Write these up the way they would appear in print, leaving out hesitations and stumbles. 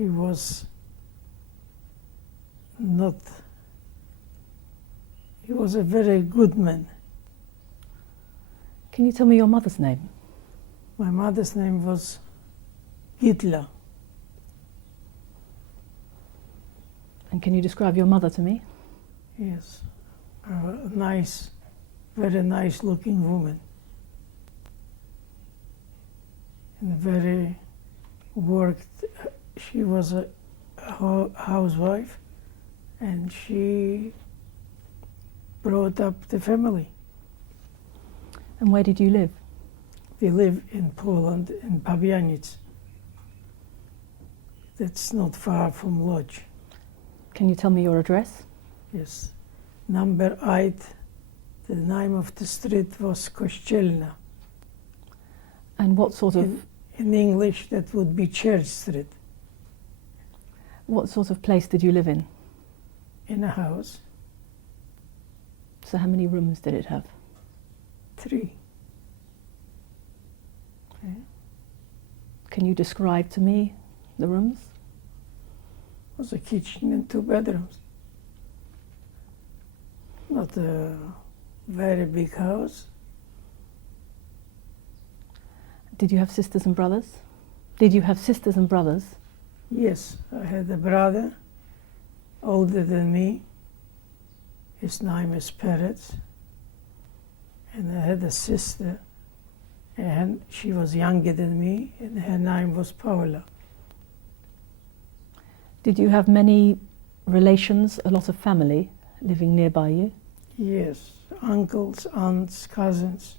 he was not, he was a very good man. Can you tell me your mother's name? My mother's name was Hitler. And can you describe your mother to me? Yes, a nice, very nice looking woman. And very worked, she was a housewife, and she brought up the family. And where did you live? We live in Poland, in Pabianic. That's not far from Lodz. Can you tell me your address? Yes. Number 8, the name of the street was Kościelna. And what sort of In English, that would be Church Street. what sort of place did you live in? In a house, So how many rooms did it have? 3. Okay. Can you describe to me the rooms? Was a kitchen and 2 bedrooms. Not a very big house. Did you have sisters and brothers? Did you have sisters and brothers? Yes, I had a brother, older than me. His name is Peretz. And I had a sister, and she was younger than me, and her name was Paula. Did you have many relations, a lot of family living nearby you? Yes, uncles, aunts, cousins.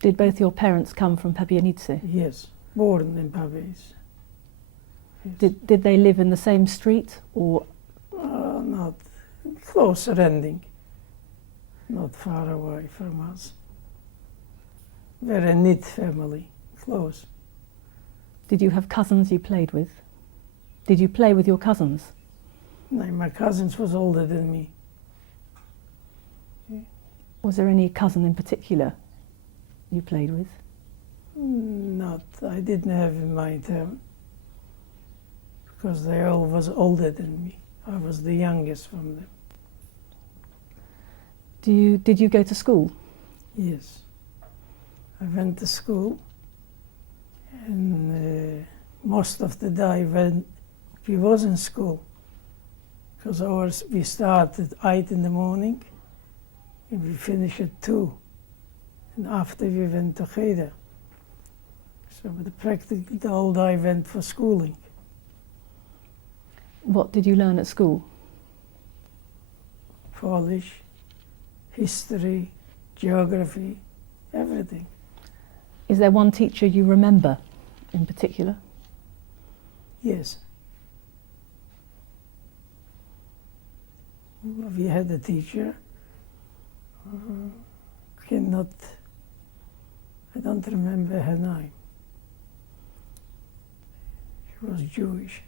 Did both your parents come from Pabianice? Yes, born in Pabianice. Yes. Did they live in the same street or? Not close surrounding, not far away from us. Very neat family, close. Did you have cousins you played with? Did you play with your cousins? No, my cousins was older than me. Was there any cousin in particular you played with? Not, I didn't have in my town, because they all was older than me. I was the youngest from them. Did you go to school? Yes, I went to school, and most of the day when we was in school, because we started 8 in the morning, and we finished at 2, and after we went to Cheder. So practically the whole day went for schooling. What did you learn at school? Polish, history, geography, everything. Is there one teacher you remember in particular? Yes. We had a teacher, I don't remember her name. She was Jewish.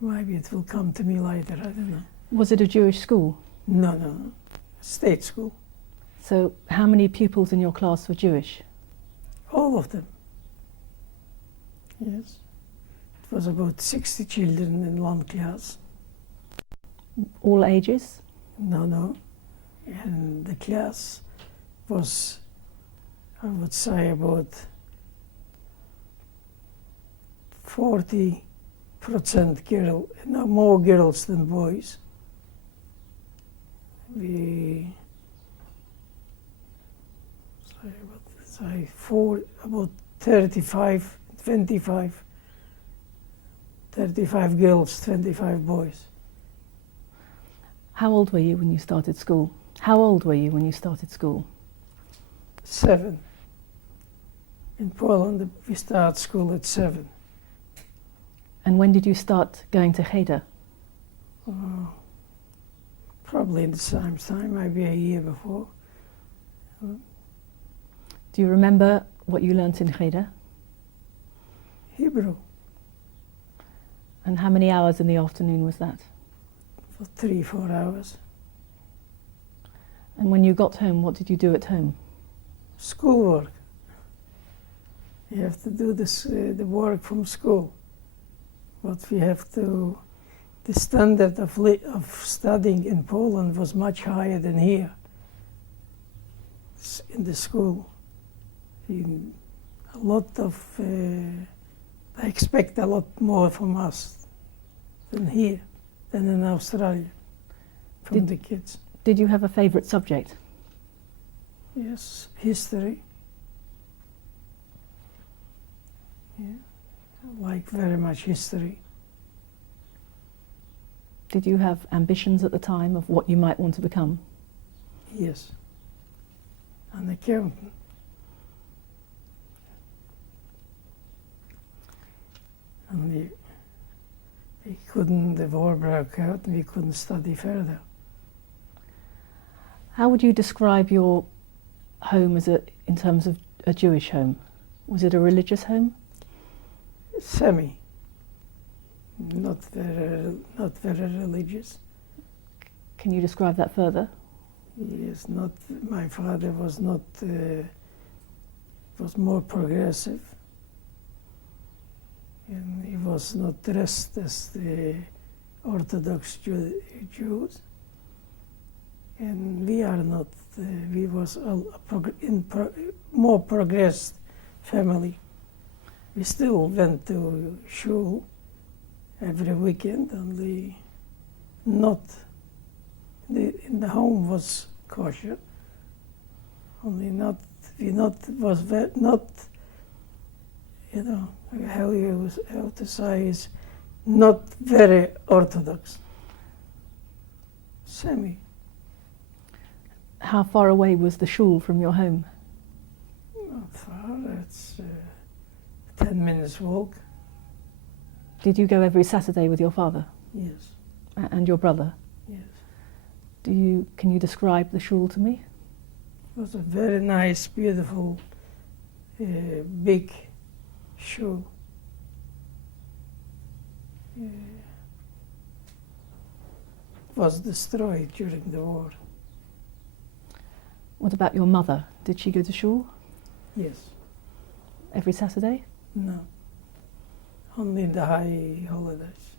Maybe it will come to me later, I don't know. Was it a Jewish school? No. State school. So how many pupils in your class were Jewish? All of them. Yes. It was about 60 children in one class. All ages? No. And the class was, I would say, about 40% more girls than boys. We about 35 girls, 25 boys. How old were you when you started school? 7. In Poland, we start school at 7. And when did you start going to Cheder? Probably in the same time, maybe a year before. Do you remember what you learnt in Cheder? Hebrew, And how many hours in the afternoon was that? for 3-4 hours. And when you got home, what did you do at home? Schoolwork. You have to do this, the work from school. But we have to, the standard of studying in Poland was much higher than here in the school. A lot of, I expect a lot more from us than here, than in Australia, from the kids. Did you have a favourite subject? Yes, history. Yeah, I like very much history. Did you have ambitions at the time of what you might want to become? Yes, an accountant. And we couldn't, the war broke out and we couldn't study further. How would you describe your home in terms of a Jewish home? Was it a religious home? Semi. Not very religious. Can you describe that further? Yes, not. My father was not. Was more progressive, and he was not dressed as the Orthodox Jews. And we are not. We was more progressed family. We still went to shul every weekend, only not. In the home was kosher, only not. We not was not. You know how to say is not very orthodox. Semi. How far away was the shul from your home? Not far. It's 10 minutes walk. Did you go every Saturday with your father? Yes. And your brother? Yes. Can you describe the shul to me? It was a very nice, beautiful, big shul. Was destroyed during the war. What about your mother? Did she go to shul? Yes. Every Saturday? No. Only in the high holidays.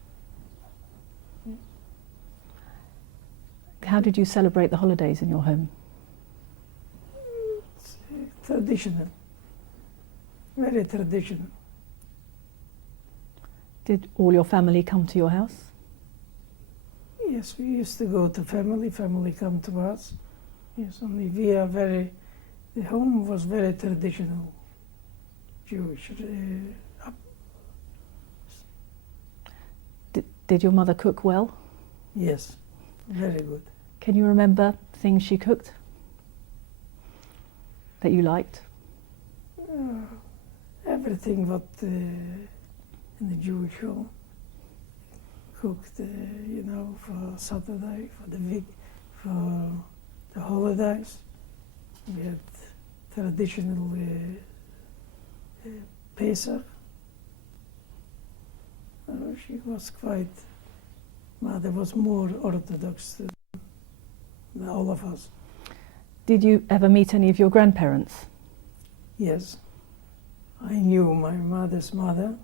How did you celebrate the holidays in your home? It's traditional. Very traditional. Did all your family come to your house? Yes, we used to go to family come to us. Yes, only we are very, the home was very traditional, Jewish. Did your mother cook well? Yes, very good. Can you remember things she cooked that you liked? Everything what in the Jewish home cooked, for Saturday, for the week, for the holidays. We had traditional Pesach. She was quite, mother was more orthodox than all of us. Did you ever meet any of your grandparents? Yes, I knew my mother's mother,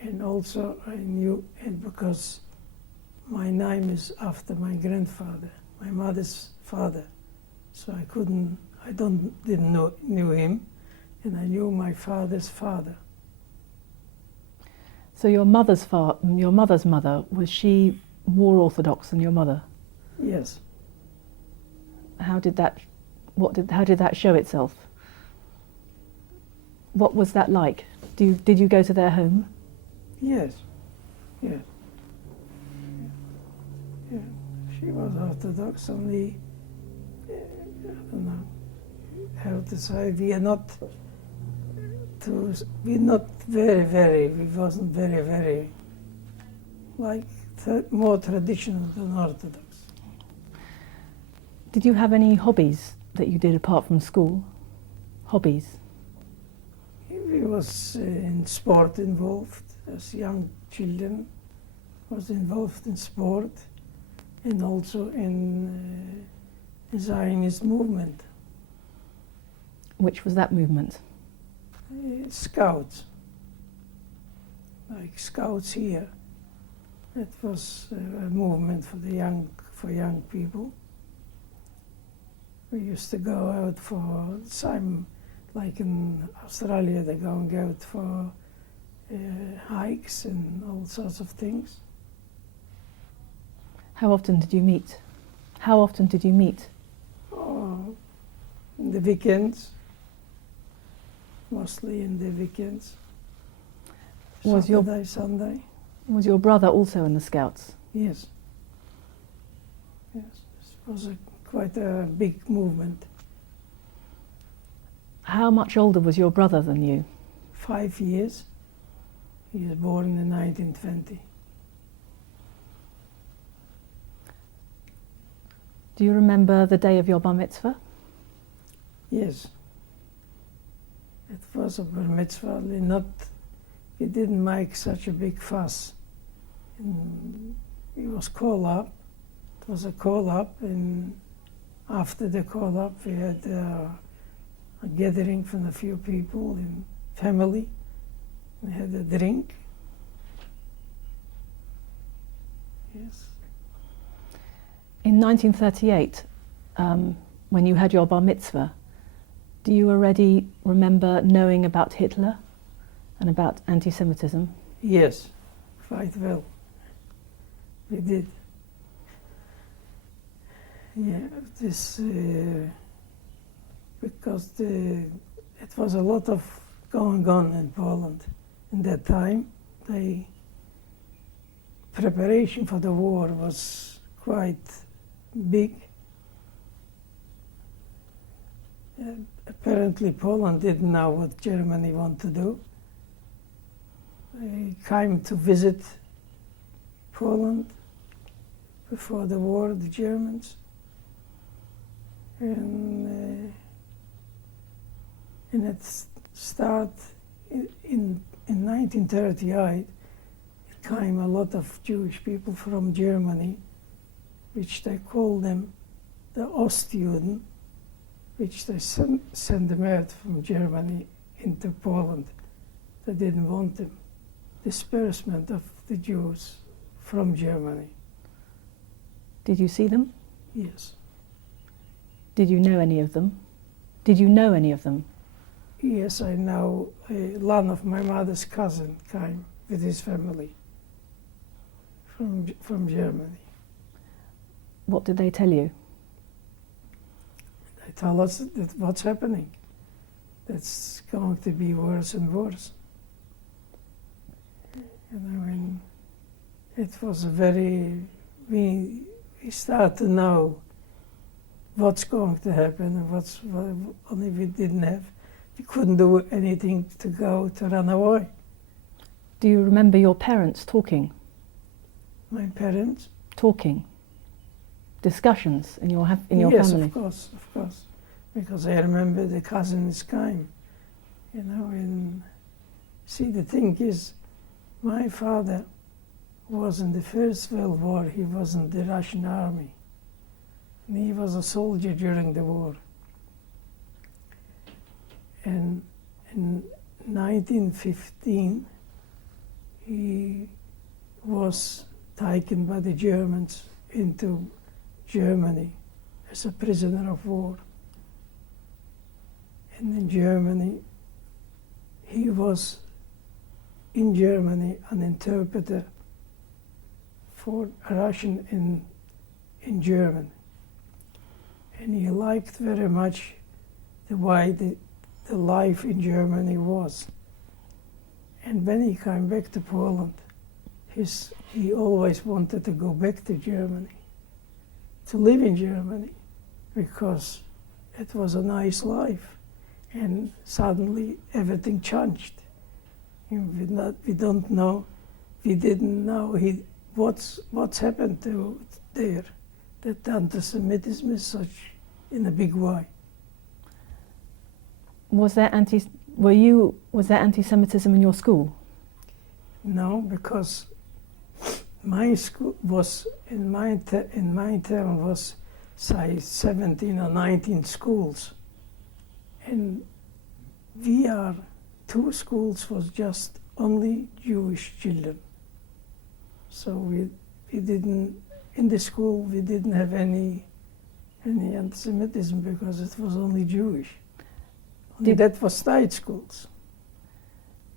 and also I knew, and because my name is after my grandfather, my mother's father, so didn't know him, and I knew my father's father. So your mother's mother, was she more orthodox than your mother? Yes. How did that show itself? What was that like? Did you go to their home? Yes. Yes. Yeah. She was orthodox, only I don't know how to say. We wasn't very like more traditional than orthodox. Did you have any hobbies that you did apart from school? Hobbies? We was in sport involved as young children. Was involved in sport and also in Zionist movement. Which was that movement? scouts, like scouts here. It was a movement for young people. We used to go out for some, like in Australia, they're going out for hikes and all sorts of things. How often did you meet? How often did you meet? Oh, in the weekends, mostly in the weekends. Saturday, Sunday. Was your brother also in the Scouts? Yes. Yes, it was quite a big movement. How much older was your brother than you? 5 years. He was born in 1920. Do you remember the day of your bar mitzvah? Yes. It was a bar mitzvah. We didn't make such a big fuss. It was call up. It was a call up, and after the call up, we had a gathering from a few people and family. We had a drink. Yes. In 1938, when you had your bar mitzvah, do you already remember knowing about Hitler and about anti-Semitism? Yes, quite well. We did. Yeah, this because it was a lot of going on in Poland in that time. The preparation for the war was quite big. Apparently Poland didn't know what Germany wanted to do. They came to visit Poland before the war, the Germans. And it started in 1938. It came a lot of Jewish people from Germany, which they called them the Ostjuden, which they sent them out from Germany into Poland. They didn't want them. Disbursement of the Jews from Germany. Did you see them? Yes. Did you know any of them? Did you know any of them? Yes, I know. One of my mother's cousin came with his family from Germany. What did they tell you? They told us that what's happening. It's going to be worse and worse. And I mean, it was we start to know what's going to happen and only we didn't have. We couldn't do anything to run away. Do you remember your parents talking? My parents? Talking? Discussions in your family? Yes, of course. Because I remember the cousins came, and see, the thing is, my father was in the First World War. He was in the Russian army. And he was a soldier during the war. And in 1915, he was taken by the Germans into Germany as a prisoner of war. And in Germany, he was in Germany an interpreter for Russian in German. And he liked very much the way the life in Germany was. And when he came back to Poland, he always wanted to go back to Germany, to live in Germany, because it was a nice life. And suddenly everything changed. And we didn't know what's happened to there. That anti-Semitism is such in a big way. Was there anti-Semitism in your school? No, because my school was in my term was say 17 or 19 schools, and we are 2 schools was just only Jewish children. So we didn't, in the school we didn't have any anti-Semitism because it was only Jewish. That was state schools.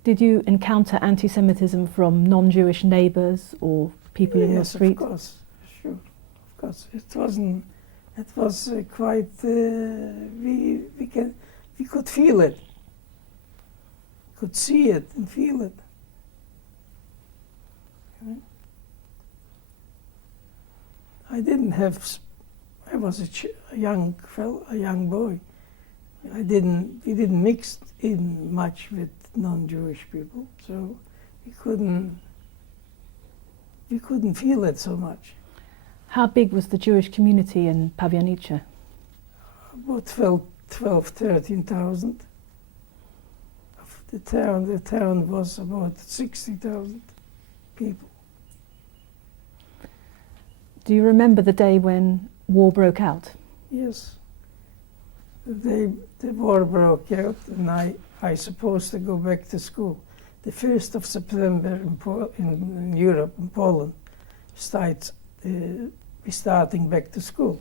Did you encounter anti-Semitism from non-Jewish neighbours or people in your street? Yes, of course, sure, of course. It wasn't. It was quite. We could feel it. Could see it and feel it. I didn't have. I was a young boy. We didn't mix in much with non-Jewish people, so we couldn't feel it so much. How big was the Jewish community in Pabianice? About 13,000. The town was about 60,000 people. Do you remember the day when war broke out? Yes. The war broke out, and I supposed to go back to school. The 1st of September in Europe, in Poland, we starting back to school.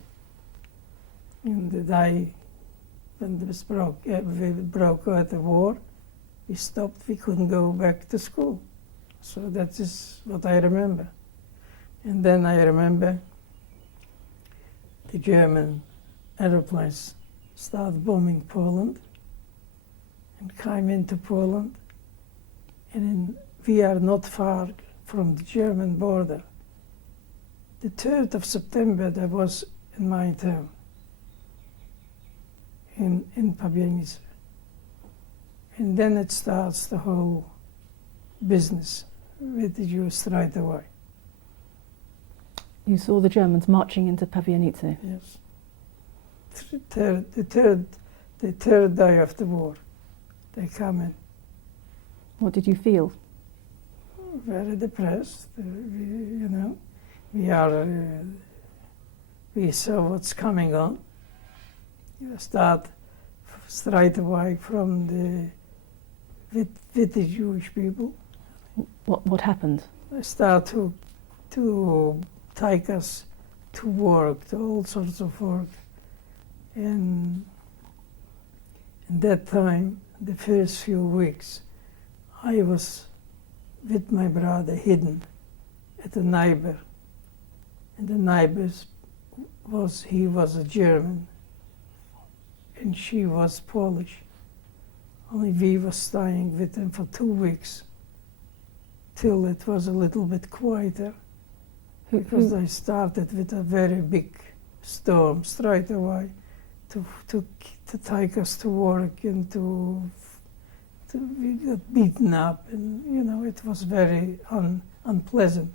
And the day when this broke out the war, we stopped. We couldn't go back to school. So that is what I remember. And then I remember the German aeroplanes started bombing Poland and came into Poland. And we are not far from the German border. The 3rd of September, that was in my town, in Pabianice. And then it starts the whole business with the Jews right away. You saw the Germans marching into Pabianice? Yes. The third day of the war, they come in. What did you feel? Very depressed. We saw what's coming on. You start straight away from with the Jewish people. What happened? They start to take us to work, to all sorts of work. And in that time, the first few weeks, I was with my brother hidden at a neighbor. And the neighbor he was a German and she was Polish. Only we were staying with them for 2 weeks till it was a little bit quieter because they started with a very big storm straight away to take us to work and we got beaten up and it was very unpleasant.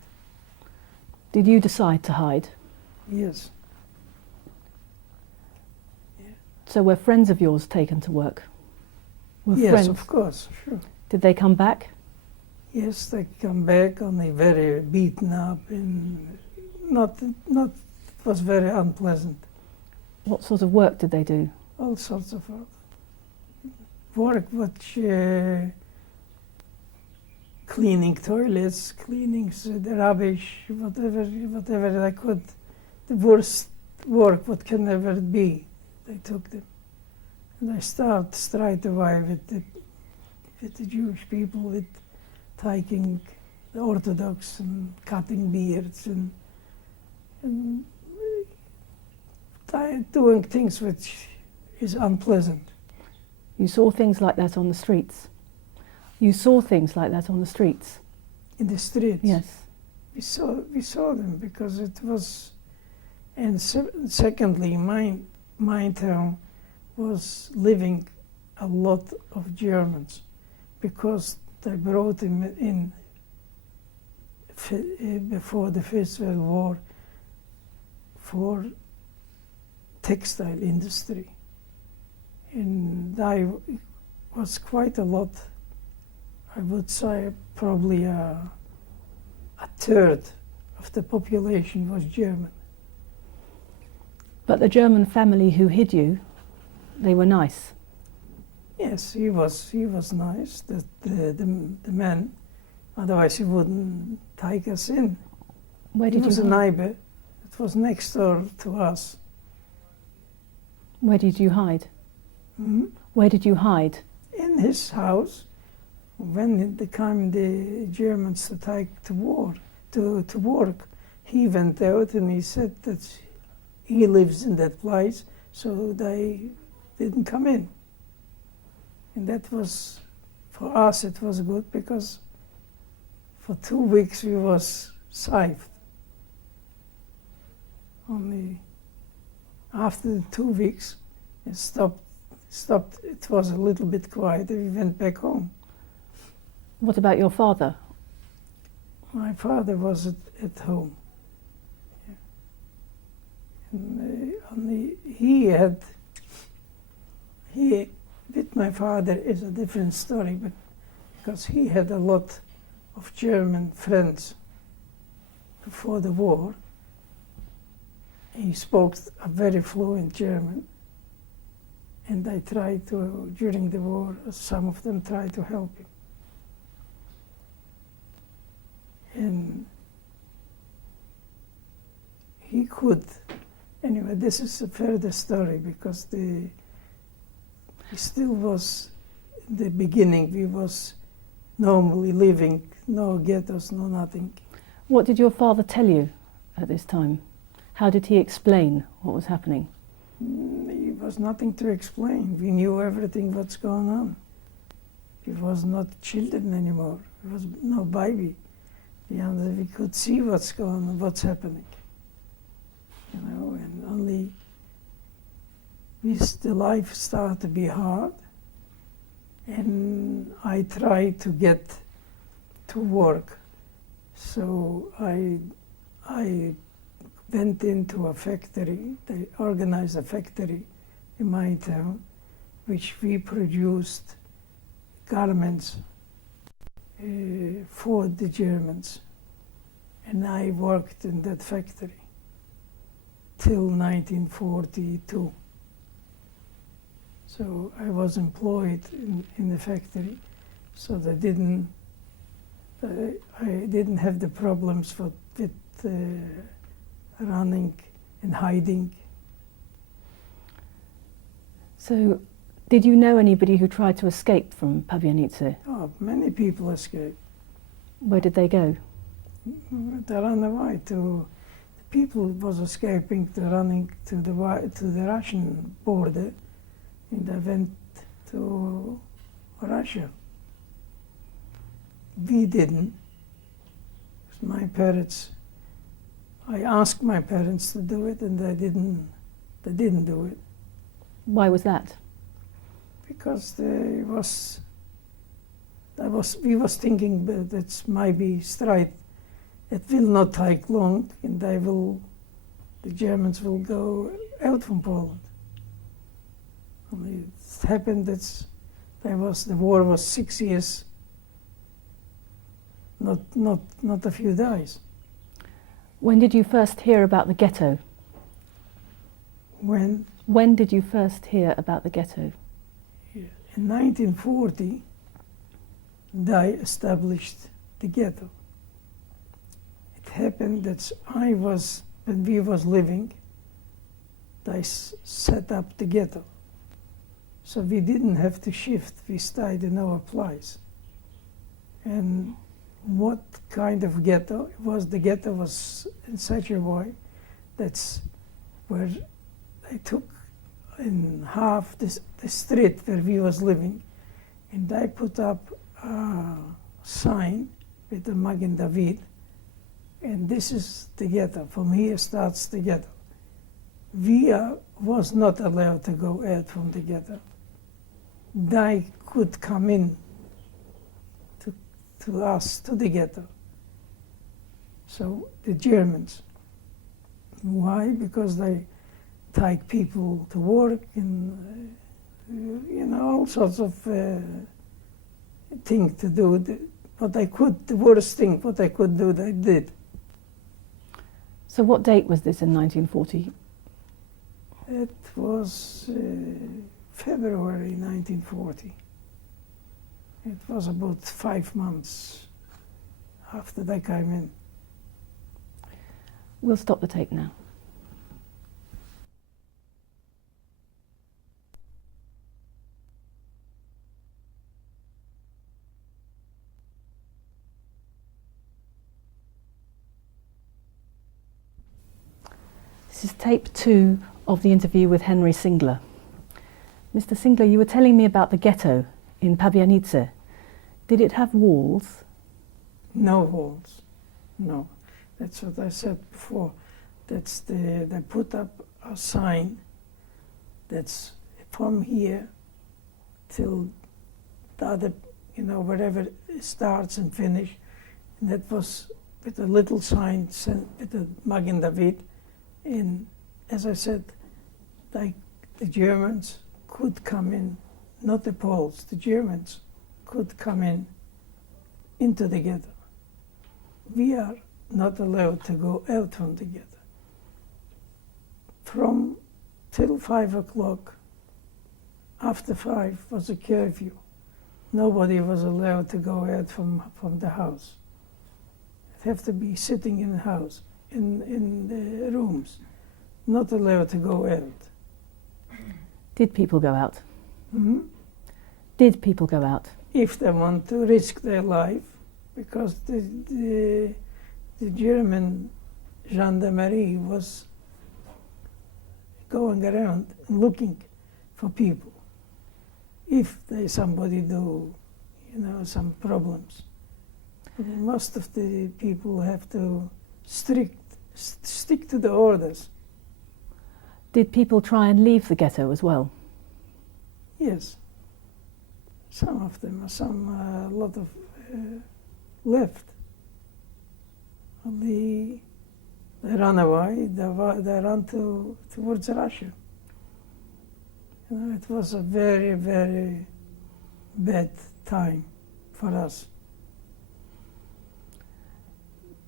Did you decide to hide? Yes. Yeah. So were friends of yours taken to work? Yes, friends? Of course, sure. Did they come back? Yes, they come back only very beaten up and it was very unpleasant. What sort of work did they do? All sorts of work which cleaning toilets, cleaning the rubbish, whatever they could. The worst work what can ever be, they took them. And I start straight away with the Jewish people, with taking the Orthodox and cutting beards and doing things which is unpleasant. You saw things like that on the streets? You saw things like that on the streets? In the streets? Yes. We saw them because it was... And secondly, my town was living a lot of Germans because they brought them in before the First World War for textile industry. And there was quite a lot, I would say probably a third of the population was German. But the German family who hid you, they were nice. Yes, he was nice, the man. Otherwise he wouldn't take us in. Where He did was you a hide? neighbor. It was next door to us. Where did you hide? Mhm. Where did you hide? In his house, when it came the Germans to take to war, to work, he went out and he said that he lives in that place, so they didn't come in. And that was, for us, it was good because for 2 weeks we was safe. Only after the 2 weeks, it stopped. It was a little bit quiet. We went back home. What about your father? My father was at home. Yeah. And only with my father is a different story, but because he had a lot of German friends before the war. He spoke a very fluent German, and they tried to, during the war, some of them tried to help him. And he could, anyway, this is a further story because he still was, in the beginning, we was normally living, no ghettos, no nothing. What did your father tell you at this time? How did he explain what was happening? There was nothing to explain. We knew everything what's going on. We was not children anymore. It was no baby. We could see what's going on, what's happening. You know, and only the life started to be hard. And I tried to get to work. So I went into a factory. They organized a factory in my town, which we produced garments for the Germans. And I worked in that factory till 1942. So I was employed in the factory, so I didn't have the problems with running and hiding. So, did you know anybody who tried to escape from Pabianice? Oh, many people escaped. Where did they go? They ran away to. The people was escaping, to running to the Russian border, and they went to Russia. We didn't. My parents. I asked my parents to do it, and they didn't. They didn't do it Why was that? because we was thinking that it's maybe straight. It will not take long, and the Germans will go out from Poland. Only it happened that the war was 6 years, not a few days. When did you first hear about the ghetto? When did you first hear about the ghetto? in 1940 they established the ghetto. It happened that when we was living, they set up the ghetto. So we didn't have to shift, we stayed in our place. And what kind of ghetto it was? The ghetto was in such a way that's where they took in half the street where we was living, and they put up a sign with the Magen David, and this is the ghetto. From here starts the ghetto. We was not allowed to go out from the ghetto. They could come in to us, to the ghetto. So the Germans. Why? Because they take people to work and all sorts of things to do. The worst thing what they could do, they did. So what date was this in 1940? It was February 1940. It was about 5 months after they came in. We'll stop the tape now. This is tape 2 of the interview with Henry Cyngler. Mr. Cyngler, you were telling me about the ghetto in Pabianice. Did it have walls? No walls, no. That's what I said before. They put up a sign that's from here till the other, wherever it starts and finish. And that was with a little sign with a Magen David. And as I said, like the Germans could come in, not the Poles, the Germans could come into the ghetto. We are not allowed to go out from the ghetto. From till 5 o'clock, after 5 was a curfew. Nobody was allowed to go out from the house. It have to be sitting in the house, in the rooms, not allowed to go out. Did people go out? Mm-hmm. Did people go out? If they want to risk their life, because the German gendarmerie was going around and looking for people. If somebody do, some problems. Most of the people have to stick to the orders. Did people try and leave the ghetto as well? Yes. Some of them, a lot of left. They ran away, they ran towards Russia. It was a very, very bad time for us.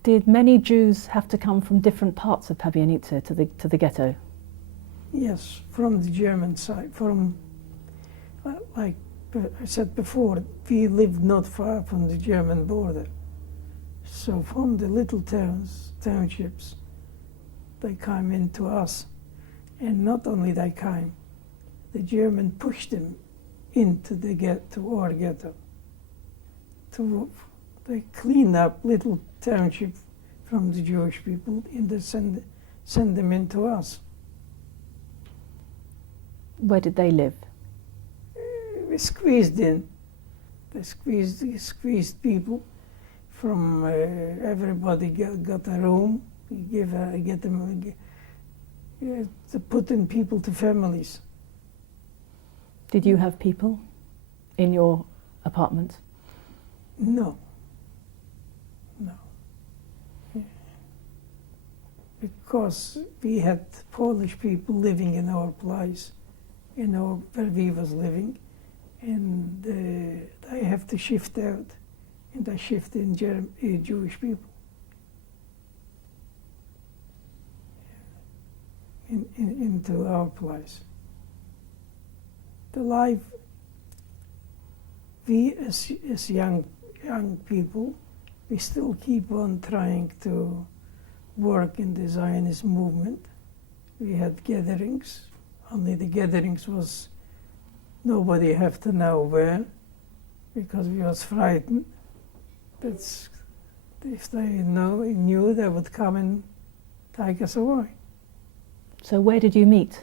Did many Jews have to come from different parts of Pabianice to the ghetto? Yes, from the German side, like I said before, we lived not far from the German border. So from the little townships, they came into us. And not only they came, the German pushed them into our ghetto. They cleaned up little township from the Jewish people and they send them into us. Where did they live? We squeezed in. They squeezed people from everybody got a room. We get them to put in people to families. Did you have people in your apartment? No. Because we had Polish people living in our place, where we was living, and they have to shift out, and they shift in Jewish people into our place. The life, we as young people, we still keep on trying to work in the Zionist movement. We had gatherings, only the gatherings was nobody have to know where, because we was frightened. That's, if they knew, they would come and take us away. So where did you meet?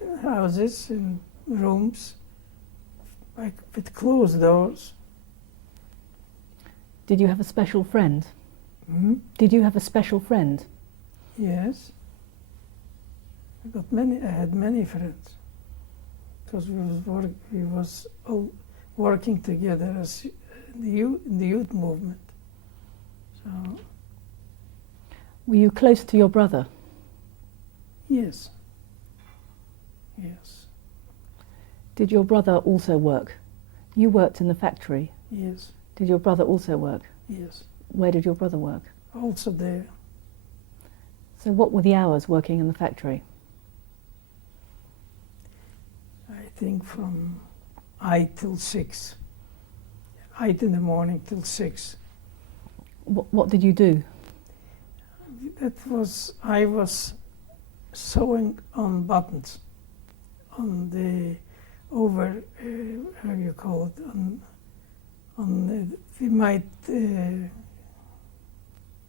In houses, in rooms, like with closed doors. Did you have a special friend? Mm-hmm. Did you have a special friend? Yes. I had many friends, because we was all working together as in the youth movement. So. Were you close to your brother? Yes. Did your brother also work? You worked in the factory. Yes. Did your brother also work? Yes. Where did your brother work? Also there. So what were the hours working in the factory? I think from 8 till 6. 8 in the morning till 6. What did you do? I was sewing on buttons, on the how you call it, we made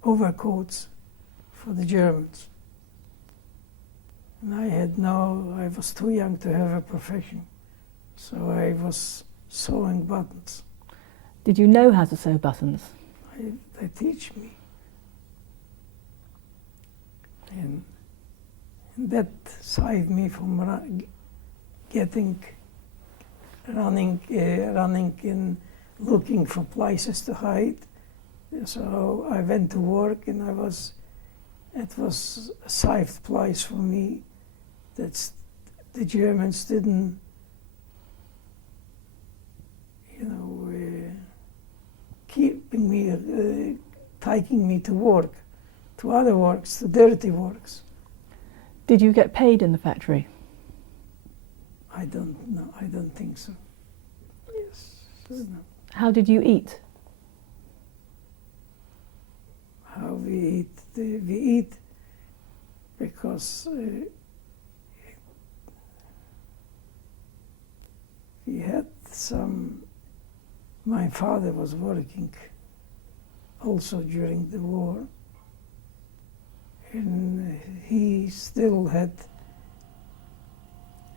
overcoats for the Germans. And I was too young to have a profession, so I was sewing buttons. Did you know how to sew buttons? They teach me. And that saved me from running and looking for places to hide. So I went to work, and it was a safe place for me. The Germans didn't, keeping me, taking me to work, to other works, to dirty works. Did you get paid in the factory? I don't know. I don't think so. Yes. No. How did you eat? How we eat? We eat because we had some. My father was working also during the war, and he still had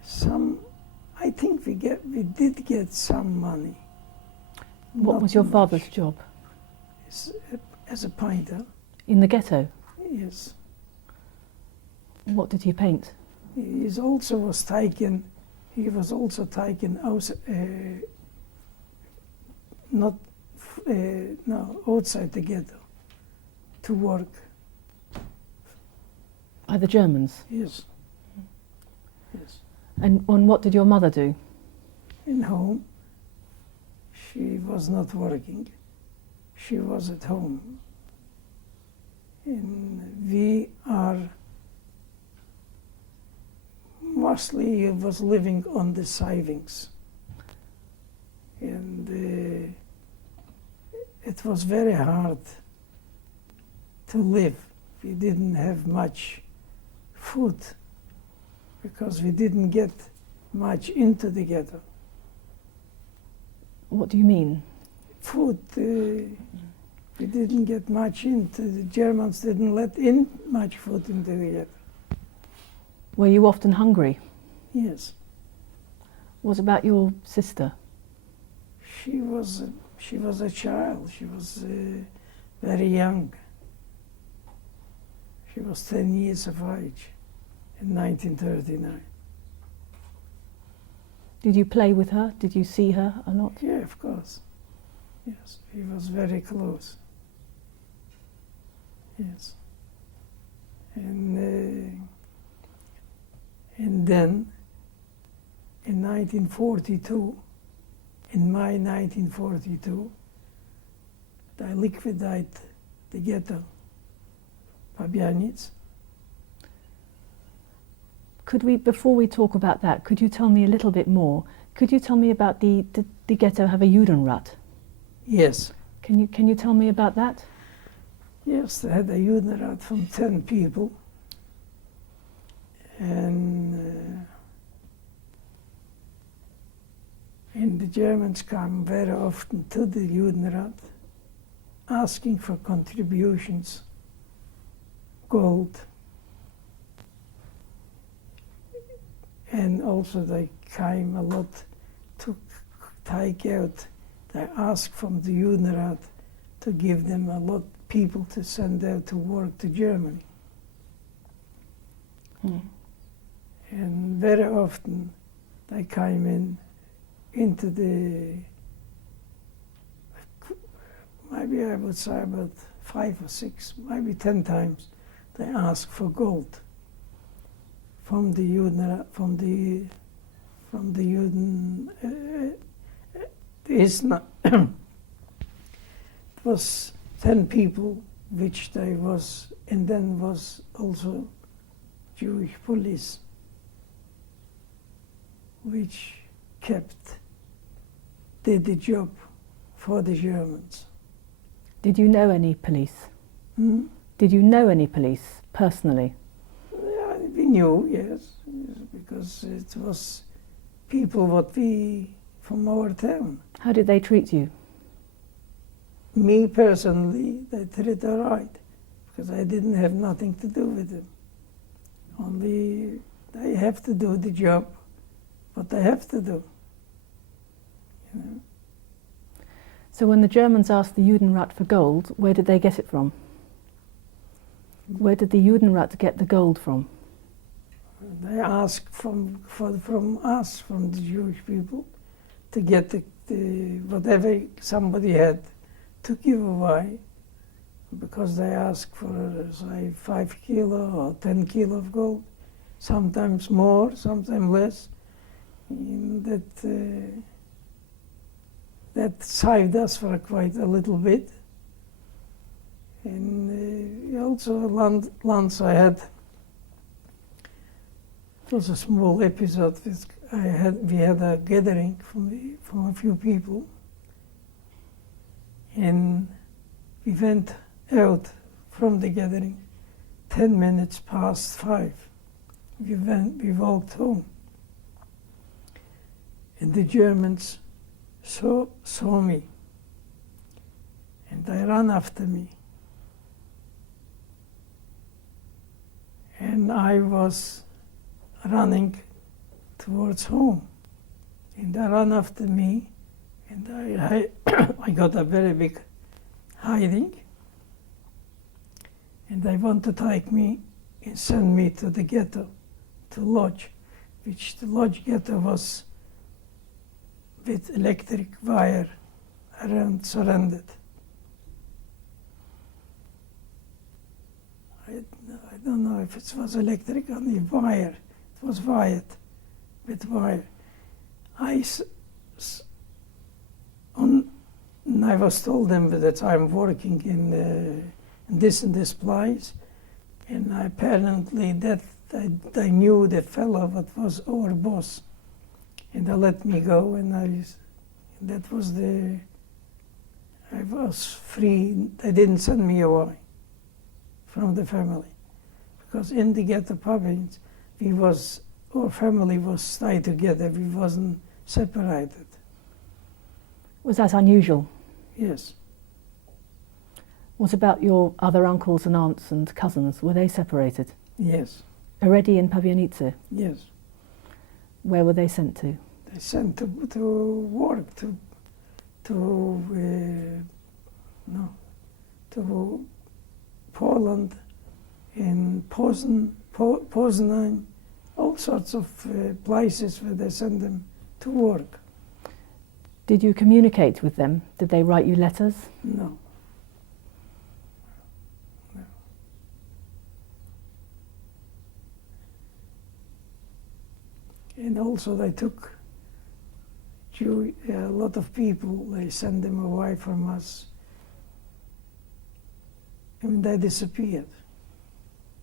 some. I think we did get some money. What was your father's job? As a painter. In the ghetto? Yes. What did he paint? He was also taken out, outside the ghetto to work. By the Germans? Yes. Yes. And what did your mother do? In home. She was not working. She was at home. And we are mostly was living on the savings. And it was very hard to live. We didn't have much food because we didn't get much into the ghetto. What do you mean? Food, we didn't get much into. The Germans didn't let in much food into the ghetto. Were you often hungry? Yes. What about your sister? She was a child. She was very young. She was 10 years of age in 1939. Did you play with her? Did you see her a lot? Yeah, of course. Yes, we was very close. Yes. And then in 1942, in May 1942, they liquidated the ghetto, Pabianic. Could we, before we talk about that, could you tell me a little bit more? Could you tell me about the ghetto have a Judenrat? Yes. Can you tell me about that? Yes, they had a Judenrat from 10 people. And the Germans come very often to the Judenrat asking for contributions, gold. And also they came a lot to take out, they asked from the Judenrat to give them a lot of people to send out to work to Germany. And very often they came into the, maybe I would say about 5 or 6, maybe 10 times, they asked for gold from the Juden, it was 10 people, which they was, and then was also Jewish police, which did the job for the Germans. Did you know any police? Hmm? Did you know any police personally? Yeah, we knew, yes, because it was people from our town. How did they treat you? Me personally, they treated all right, because I didn't have nothing to do with them. Only they have to do the job, what they have to do. You know? So when the Germans asked the Judenrat for gold, where did they get it from? Where did the Judenrat get the gold from? They asked from us, from the Jewish people, to get the whatever somebody had to give away, because they asked for, say, 5 kilo or 10 kilo of gold, sometimes more, sometimes less. And that saved us for quite a little bit. And also once I had, it was a small episode. We had a gathering from a few people, and we went out from the gathering 10 minutes past 5. We walked home, and the Germans saw me, and they ran after me. And I was running towards home, and they ran after me, and I got a very big hiding, and they want to take me and send me to the ghetto, to lodge, which the lodge ghetto was with electric wire around surrounded. I don't know if it was electric or the wire. It was wired with wire. And I was told them that I'm working in this place, and apparently that they knew the fellow that was our boss, and they let me go, and that was I was free. They didn't send me away from the family, because in the ghetto province, our family was stayed together. We wasn't separated. Was that unusual? Yes. What about your other uncles and aunts and cousins? Were they separated? Yes. Already in Pabianice? Yes. Where were they sent to? They sent to work to Poland, in Poznan, all sorts of places where they send them to work. Did you communicate with them? Did they write you letters? No. And also they took a lot of people, they sent them away from us. And they disappeared.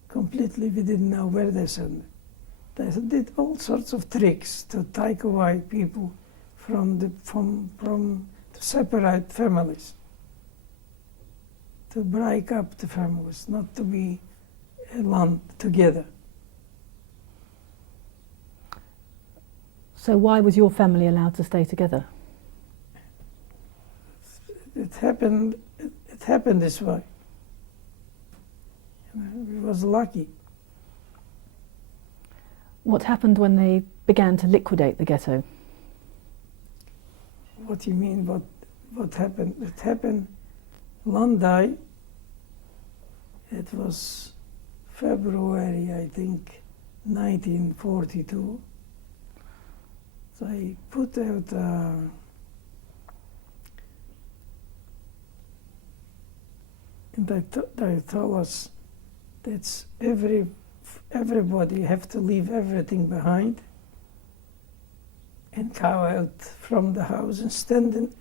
Completely, we didn't know where they sent them. They did all sorts of tricks to take away people to separate families, to break up the families, not to be alone together. So why was your family allowed to stay together? It happened this way. We was lucky. What happened when they began to liquidate the ghetto? What do you mean, what happened? It happened one day. It was February, I think, 1942. They put out and they told us that everybody have to leave everything behind and go out from the house and stand in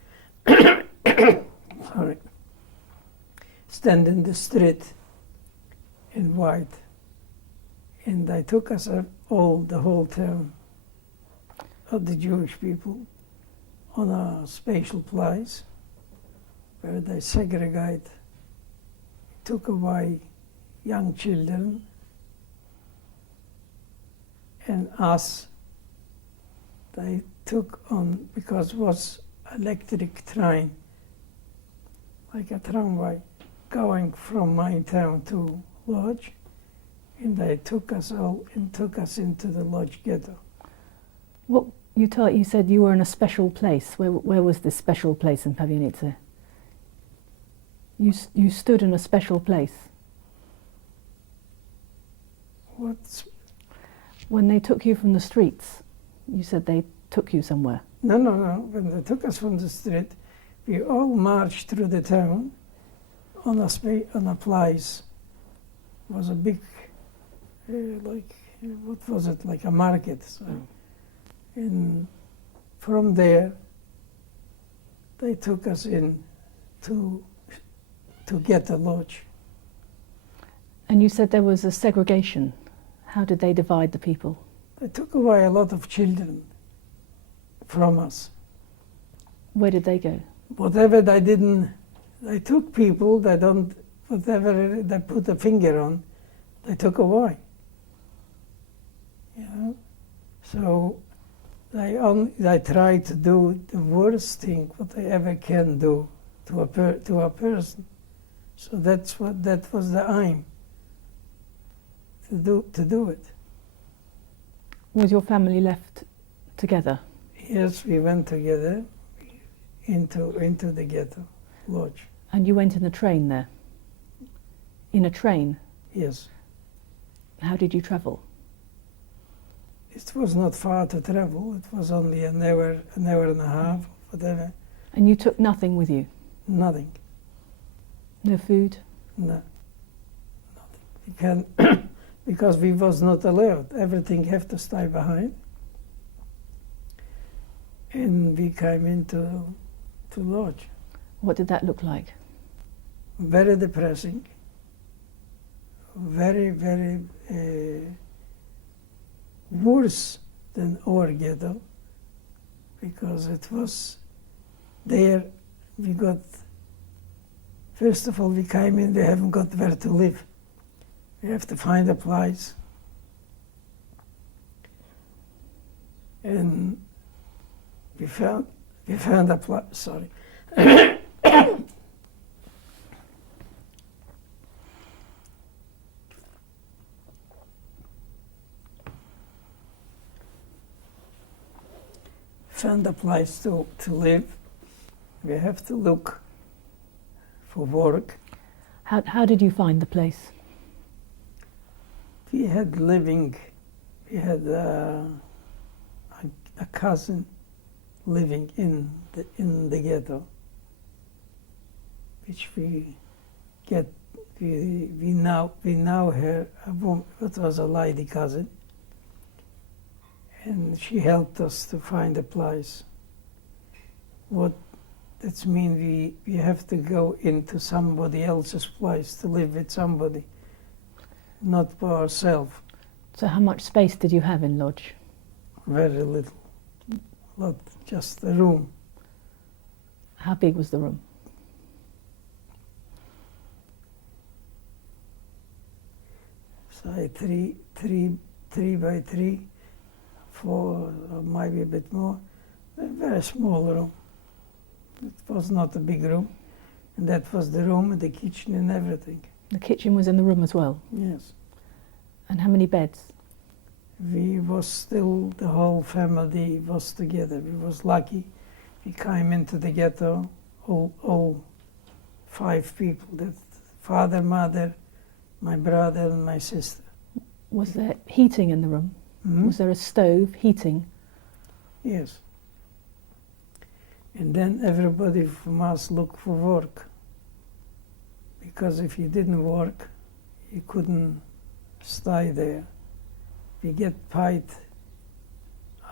stand in the street and wait. And they took us the whole town of the Jewish people on a special place where they segregate, took away young children, and us, they took on, because it was electric train, like a tramway, going from my town to Lodge, and they took us all and took us into the Lodge ghetto. What you said you were in a special place. Where was this special place in Pawienice? You stood in a special place. What's... When they took you from the streets, you said they took you somewhere. No. When they took us from the street, we all marched through the town on a place. It was a big, what was it? Like a market. So. And from there, they took us in to get a lodge. And you said there was a segregation. How did they divide the people? They took away a lot of children from us. Where did they go? Whatever they didn't, they took people, whatever they put a finger on, they took away. You know? So they try to do the worst thing what they ever can do to a person. So that was the aim, to do it. Was your family left together? Yes, we went together into the ghetto lodge. And you went in the train there? In a train? Yes. How did you travel? It was not far to travel. It was only an hour and a half, whatever. And you took nothing with you? Nothing. No food? No. Nothing. We can, because we was not allowed. Everything have to stay behind. And we came into lodge. What did that look like? Very depressing. Very, very worse than our ghetto, because it was there. We got, first of all, we came in, we haven't got where to live. We have to find a place. And we found a place, sorry. Found a place to live. We have to look for work. How did you find the place? We had a cousin living in the ghetto, which we know her, a woman, it was a lady cousin, and she helped us to find a place. What that means, we have to go into somebody else's place to live with somebody, not by ourselves. So how much space did you have in lodge? Very little. Not just a room. How big was the room? Say three by 3, 4, or maybe a bit more. A very small room. It was not a big room. And that was the room, the kitchen and everything. The kitchen was in the room as well? Yes. And how many beds? We was still, the whole family was together. We was lucky. We came into the ghetto, all 5 people. That father, mother, my brother and my sister. Was there heating in the room? Mm-hmm. Was there a stove, heating? Yes. And then everybody from us looked for work. Because if you didn't work, you couldn't stay there. We get paid.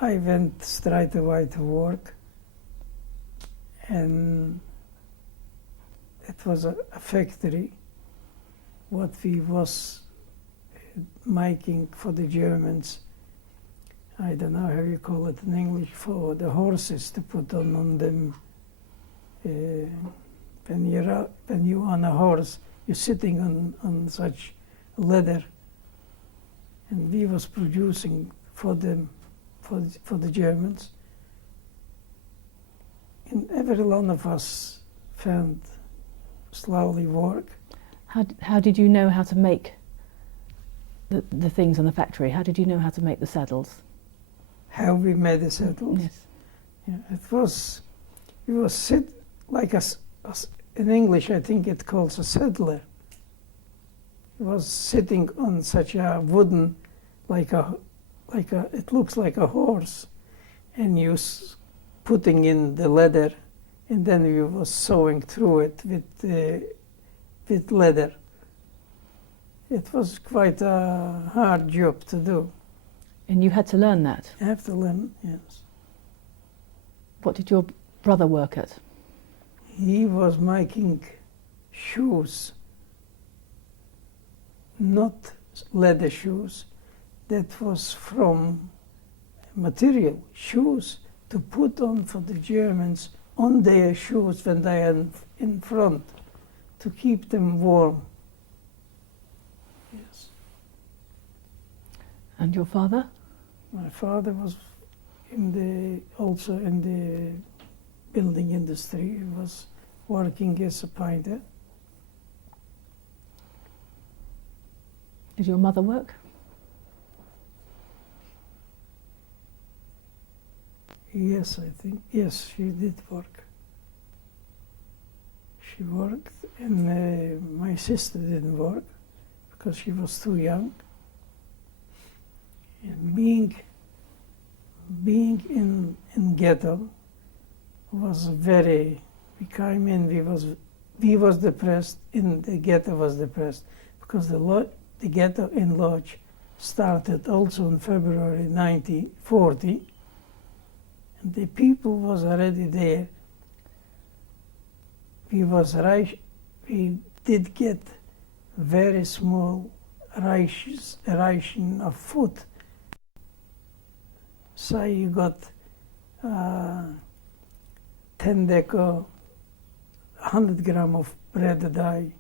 I went straight away to work, and it was a factory what we was making for the Germans, I don't know how you call it in English, for the horses to put on them. When you're on a horse, you're sitting on such leather, and we was producing for them, for the Germans. And every one of us found slowly work. How did you know how to make the things in the factory? How did you know how to make the saddles? How we made the saddles? Yes. Yeah, it was sit like in English, I think it calls a saddler. It was sitting on such a wooden, it looks like a horse, and you putting in the leather, and then you was sewing through it with leather. It was quite a hard job to do. And you had to learn that? You have to learn, yes. What did your brother work at? He was making shoes, not leather shoes. That was from material, shoes to put on for the Germans on their shoes when they are in front, to keep them warm. Yes. And your father? My father was also in the building industry. He was working as a painter. Did your mother work? Yes, I think. Yes, she did work. She worked, and my sister didn't work because she was too young. And being in ghetto was very. We came in. We was depressed. In the ghetto was depressed because the ghetto in Lodz started also in February 1940. And the people was already there. We did get very small ration of food. So you got 10 deco, 100 gram of bread a day.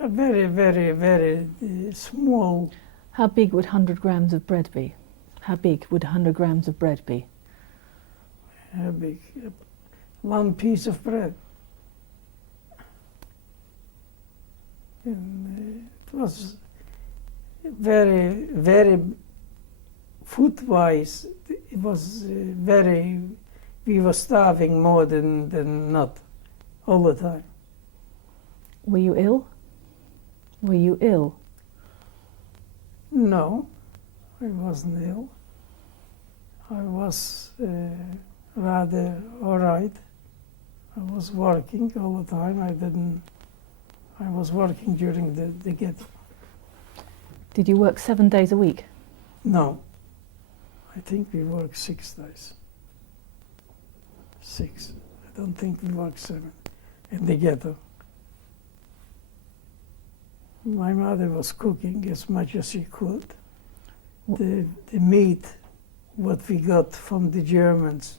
A very, very, very small. How big would 100 grams of bread be? How big would 100 grams of bread be? How big? One piece of bread. And it was very, very food-wise. It was very. We were starving more than not, all the time. Were you ill? Were you ill? No, I wasn't ill. I was rather all right. I was working all the time. I was working during the ghetto. Did you work 7 days a week? No, I think we worked 6 days. 6. I don't think we worked 7 in the ghetto. My mother was cooking as much as she could. The meat, what we got from the Germans,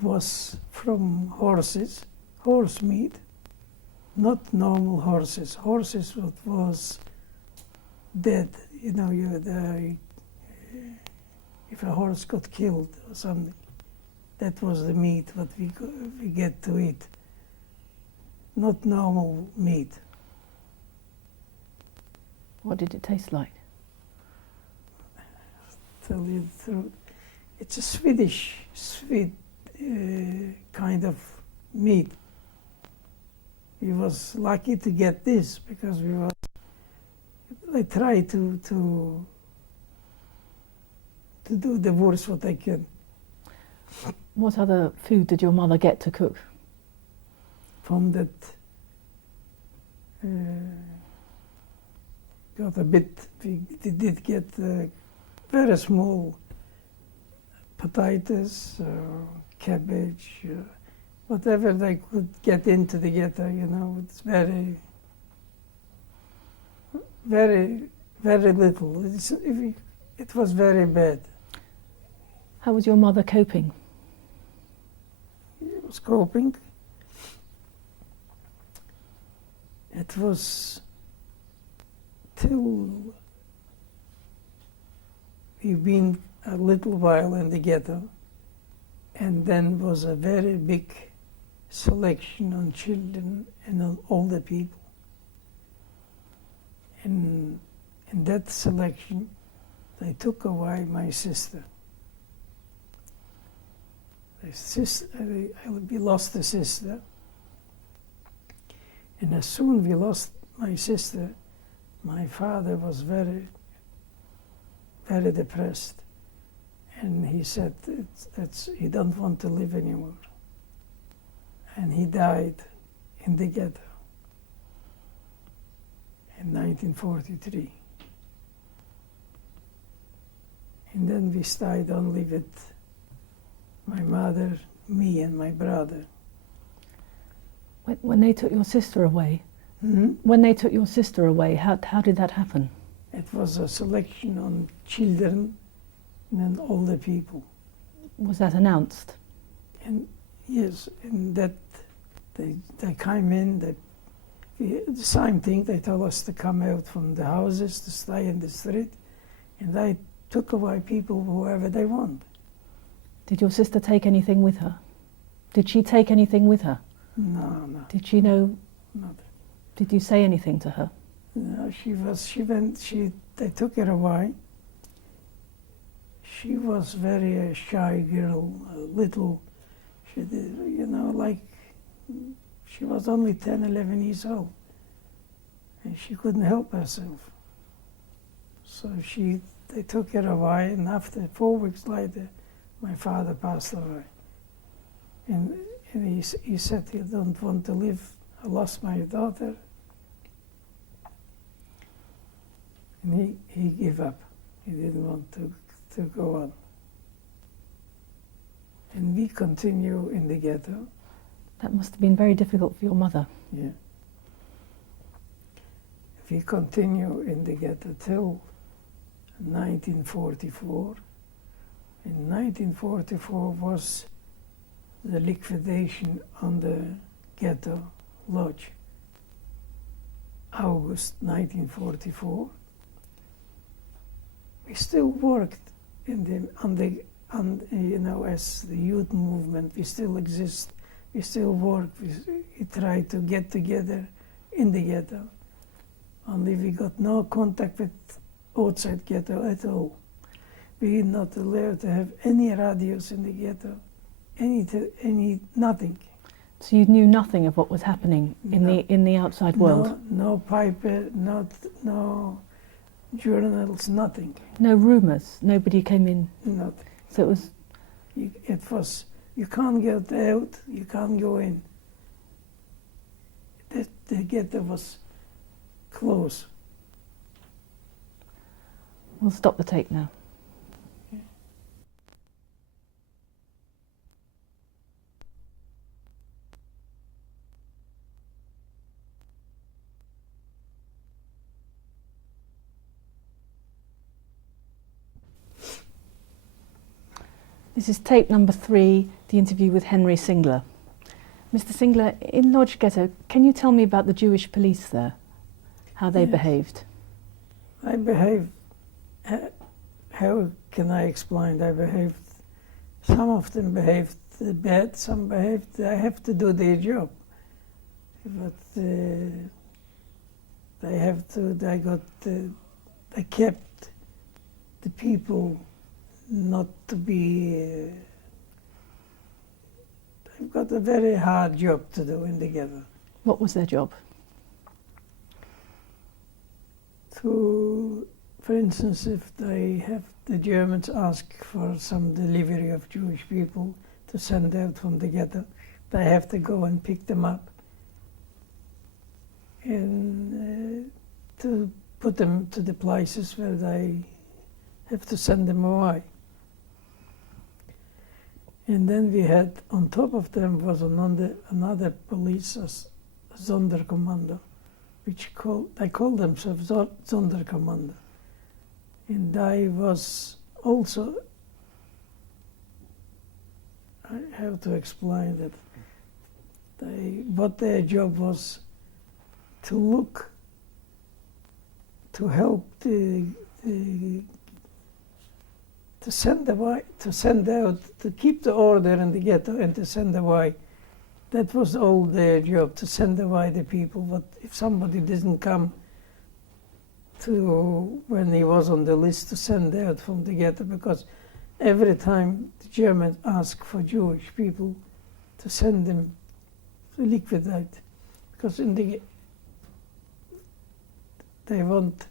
was from horses, horse meat, not normal horses. Horses what was dead, you know, if a horse got killed or something, that was the meat what we get to eat, not normal meat. What did it taste like? Tell you the truth, it's a Swedish, sweet kind of meat. We was lucky to get this because I try to do the worst what I can. What other food did your mother get to cook? From that, got a bit. We did get very small potatoes, cabbage, whatever they could get into the ghetto. You know, it's very, very, very little. It was very bad. How was your mother coping? It was coping. It was till we've been a little while in the ghetto, and then was a very big selection on children and on older people. And in that selection, they took away my sister. We lost a sister. And as soon we lost my sister, my father was very, very depressed. And he said he don't want to live anymore. And he died in the ghetto in 1943. And then we stayed only with my mother, me and my brother. When they took your sister away, how did that happen? It was a selection on children and older people. Was that announced? And yes, and that they came in, the same thing, they told us to come out from the houses, to stay in the street, and they took away people whoever they want. Did your sister take anything with her? Did she take anything with her? No. Did she know? Nothing. Did you say anything to her? No, they took her away. She was very shy girl, she was only 10, 11 years old. And she couldn't help herself. So they took her away, and after 4 weeks later, my father passed away. And he said he don't want to live. I lost my daughter. And he gave up. He didn't want to go on. And we continue in the ghetto. That must have been very difficult for your mother. Yeah. We continue in the ghetto till 1944. In 1944 was the liquidation on the ghetto lodge. August 1944. We still worked as the youth movement. We still exist. We still work. We try to get together in the ghetto. Only we got no contact with outside ghetto at all. We not allowed to have any radios in the ghetto, nothing. So you knew nothing of what was happening in the outside world. No paper, no journals, nothing. No rumours. Nobody came in. Nothing. So it was. You can't get out. You can't go in. The ghetto was closed. We'll stop the tape now. This is tape number 3, the interview with Henry Cyngler. Mr. Cyngler, in Lodz Ghetto, can you tell me about the Jewish police there? How they behaved? I behaved. How can I explain? Some of them behaved bad, some behaved, they have to do their job. But they kept the people not to be, they've got a very hard job to do in the ghetto. What was their job? For instance, if the Germans ask for some delivery of Jewish people to send out from the ghetto, they have to go and pick them up and to put them to the places where they have to send them away. And then we had, on top of them was another police, Sonderkommando, which they called themselves Sonderkommando. And I was also, I have to explain that what their job was to look, to help to send away, to send out, to keep the order in the ghetto and to send away. That was all their job, to send away the people. But if somebody didn't come to, when he was on the list, to send out from the ghetto, because every time the Germans asked for Jewish people to send them to liquidate, because they want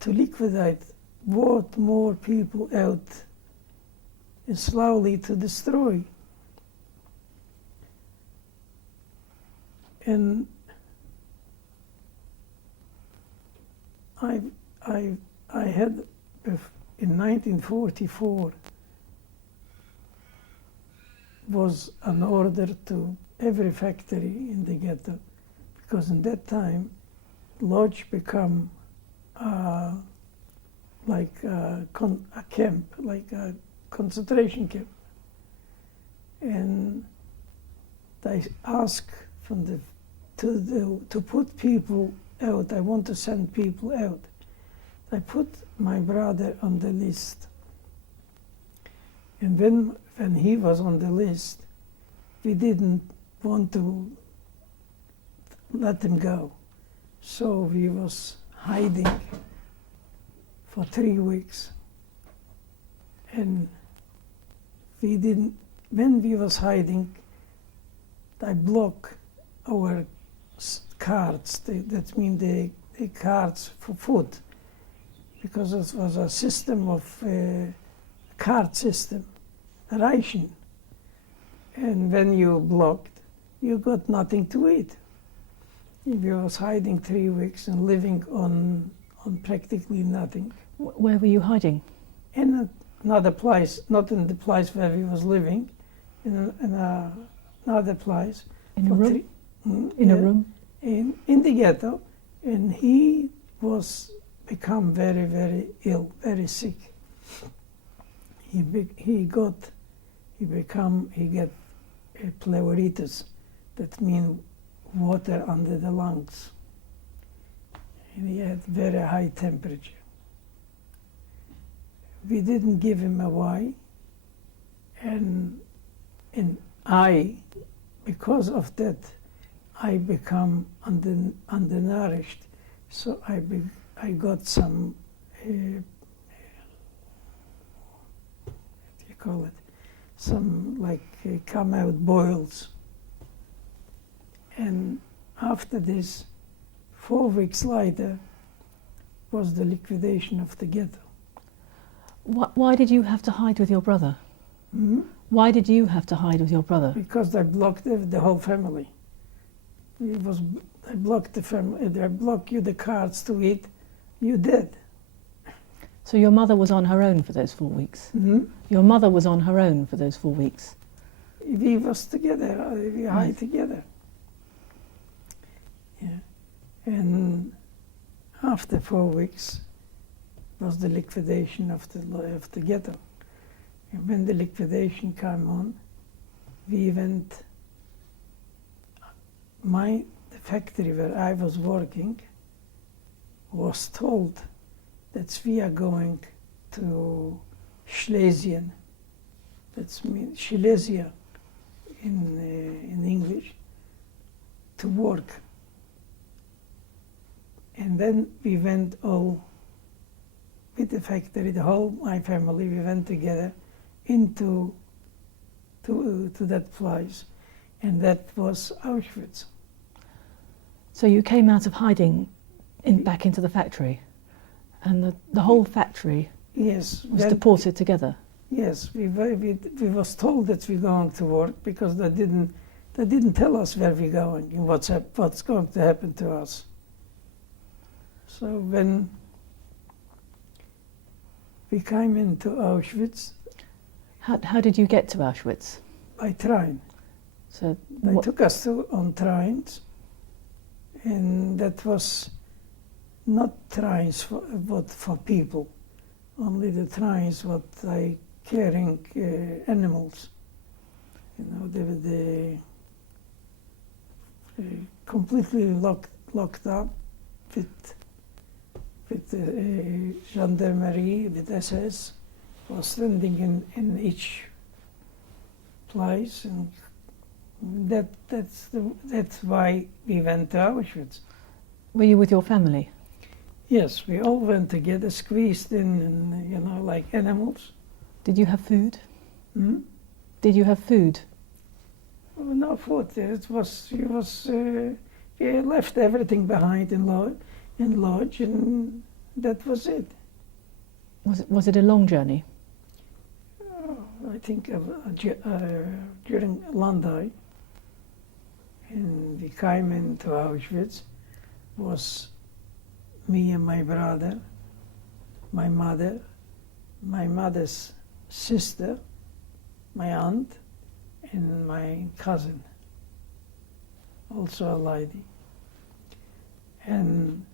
to liquidate what more people out and slowly to destroy. And I had, in 1944, was an order to every factory in the ghetto, because in that time Lodz become like a camp, like a concentration camp. And they ask from to put people out. I want to send people out. I put my brother on the list. And when he was on the list, we didn't want to let him go. So we was hiding for 3 weeks. And we didn't, when we was hiding, I blocked our cards, that means the cards for food, because it was a system of card system, a ration. And when you blocked, you got nothing to eat. We was hiding 3 weeks and living on practically nothing. Where were you hiding? In another place, not in the place where we was living, in another place. In a room? In a room? In the ghetto. And he was become very, very ill, very sick. He got pleuritis, that means water under the lungs. And he had very high temperature. We didn't give him away, and I, because of that, I become undernourished. So I got some, what do you call it? Some like come out boils. And after this, 4 weeks later, was the liquidation of the ghetto. Why did you have to hide with your brother? Mm-hmm. Why did you have to hide with your brother? Because they blocked the whole family. They blocked the family. They block you the cards to eat. You dead. So your mother was on her own for those 4 weeks? Mm-hmm. Your mother was on her own for those 4 weeks? We was together. We hide together. Yeah. And after 4 weeks was the liquidation of the ghetto. And when the liquidation came on, we went. The factory where I was working was told that we are going to Schlesien. That means Silesia in English, to work. And then we went all with the factory, my family, we went together to that place. And that was Auschwitz. So you came out of hiding back into the factory, and the whole factory was deported together? Yes, we was told that we're going to work, because they didn't tell us where we're going and what's going to happen to us. So when we came into Auschwitz... How did you get to Auschwitz? By train. So they took us on trains, and that was not trains but for people. Only the trains what they carrying animals. You know, they were completely locked up with gendarmerie, with SS, was standing in each place, and that's why we went to Auschwitz. Were you with your family? Yes, we all went together, squeezed in, and, you know, like animals. Did you have food? Hmm? Did you have food? Oh, no food. We left everything behind in lodge, and that was it. Was it a long journey? I think during Landai, and we came into Auschwitz, was me and my brother, my mother, my mother's sister, my aunt, and my cousin, also a lady. And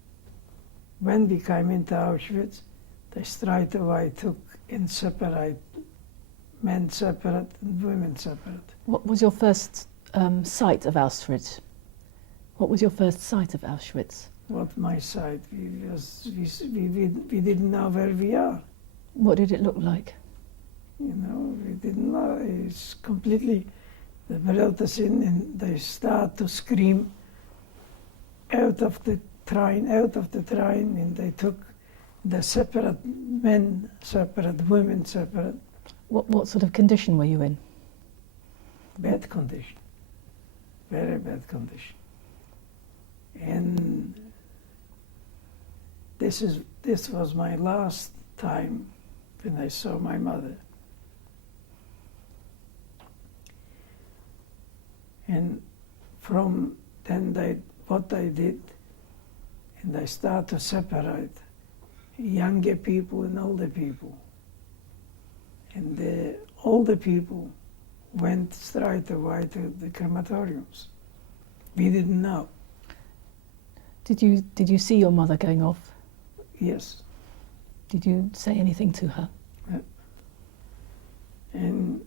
when we came into Auschwitz, they straight away took in separate, men separate and women separate. What was your first sight of Auschwitz? What was your first sight of Auschwitz? What my side? We didn't know where we are. What did it look like? You know, we didn't know. It's completely. They brought us in, and they start to scream out of the train, and they took the separate men, separate women, separate. What sort of condition were you in? Bad condition, very bad condition. And this was my last time when I saw my mother. And from then what they did, and they start to separate younger people and older people. And the older people went straight away to the crematoriums. We didn't know. Did you see your mother going off? Yes. Did you say anything to her? And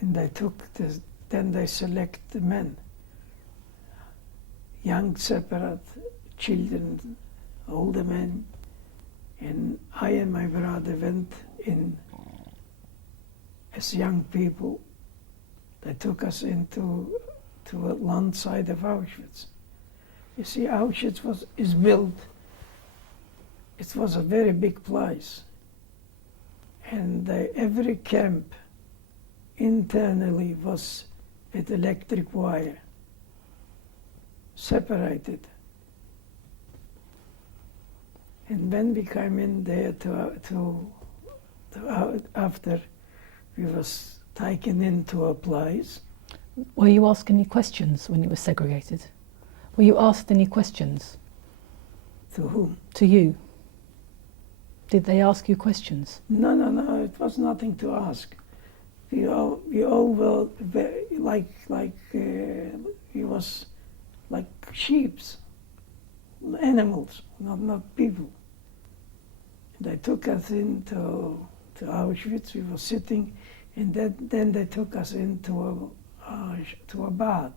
they took this, then they select the men. Young separate, children, older men. And I and my brother went in as young people. They took us into a land side of Auschwitz. You see, Auschwitz is built. It was a very big place, and every camp internally was with electric wire, separated. And when we came in there after we was taken into a place. Were you asked any questions when you were segregated? Were you asked any questions? To whom? To you. Did they ask you questions? No, it was nothing to ask. We all were very, we was like sheeps, animals, not people. They took us into Auschwitz. We were sitting, and then they took us into a bath.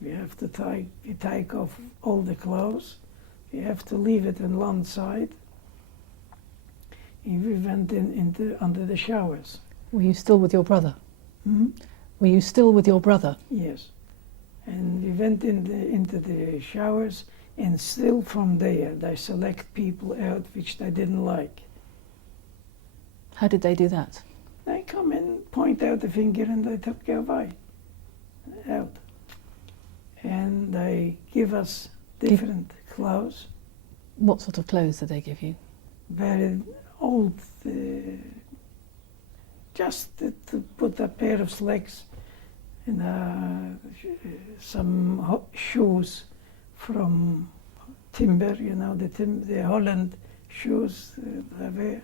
We have to take off all the clothes. We have to leave it in one side. And we went under the showers. Were you still with your brother? Mm-hmm. Were you still with your brother? Yes. And we went into the showers, and still from there they select people out which they didn't like. How did they do that? They come in, point out the finger, and they took you away, out. And they give us different clothes. What sort of clothes did they give you? Very old, just to put a pair of slacks and some shoes from timber, you know, the Holland shoes they wear.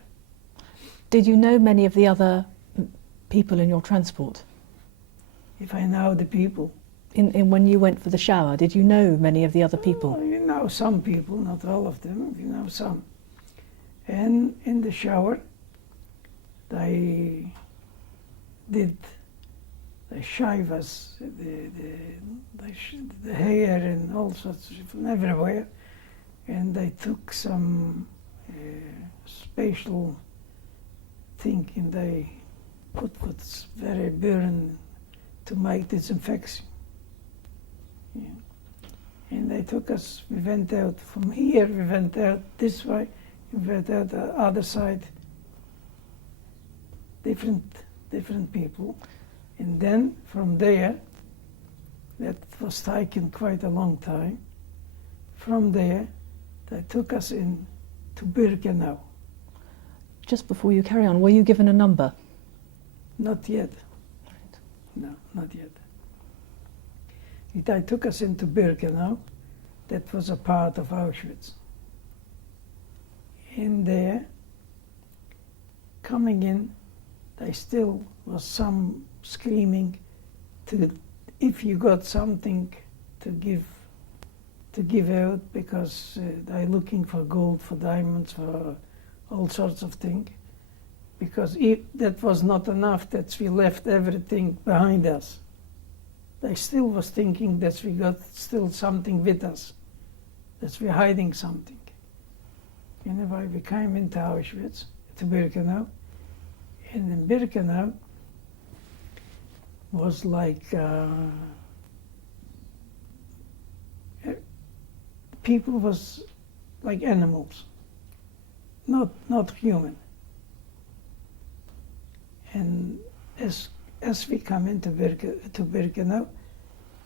Did you know many of the other people in your transport? If I know the people. in when you went for the shower? Did you know many of the other people? You know some people, not all of them, you know some. And in the shower, they shave us, the hair and all sorts from everywhere. And they took some special thing and they put what's very burn to make disinfection. Yeah. And they took us, we went out from here, we went out this way, we went out the other side, different people. And then from there, that was taken quite a long time, from there they took us in to Birkenau. Just before you carry on, were you given a number? Not yet. Right. No, not yet. They took us into Birkenau. That was a part of Auschwitz. In there, coming in, there still was some screaming to if you got something to give out, because they're looking for gold, for diamonds, for all sorts of things. Because if that was not enough, that we left everything behind us. They still was thinking that we got still something with us, that we're hiding something. Anyway, we came into Auschwitz, to Birkenau, and in Birkenau was like people was like animals, not human. And as we come into Birkenau,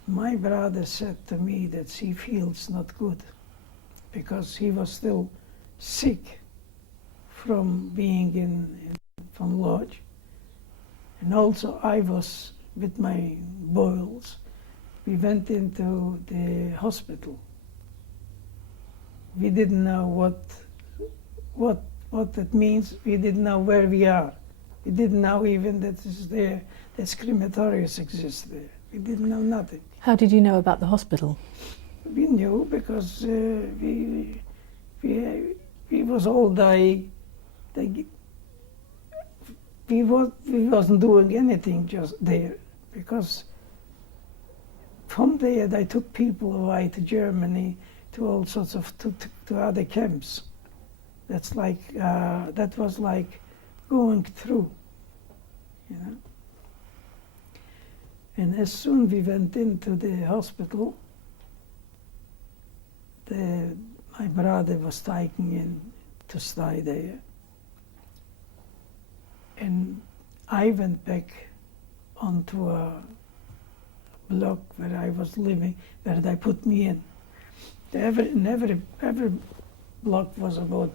my brother said to me that he feels not good because he was still sick from being from lodge, and also I was with my boils. We went into the hospital. We didn't know what that means. We didn't know where we are. We didn't know even that crematoriums exist there. We didn't know nothing. How did you know about the hospital? We knew because we was all dying. We wasn't doing anything just there, because from there they took people away to Germany, to all sorts of to other camps. That's like that was like going through, you know. And as soon we went into the hospital, my brother was taken in to stay there. And I went back onto a block where I was living, where they put me in. Every block was about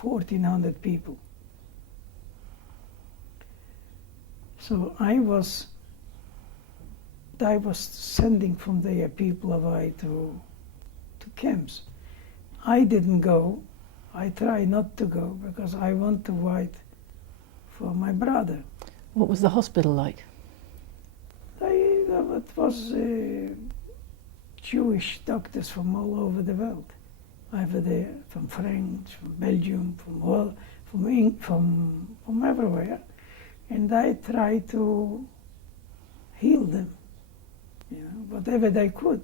1,400 people. So they was sending from there people away to camps. I didn't go. I tried not to go because I want to wait for my brother. What was the hospital like? It was Jewish doctors from all over the world. Over there, from France, from Belgium, from everywhere. And I tried to heal them, you know, whatever they could.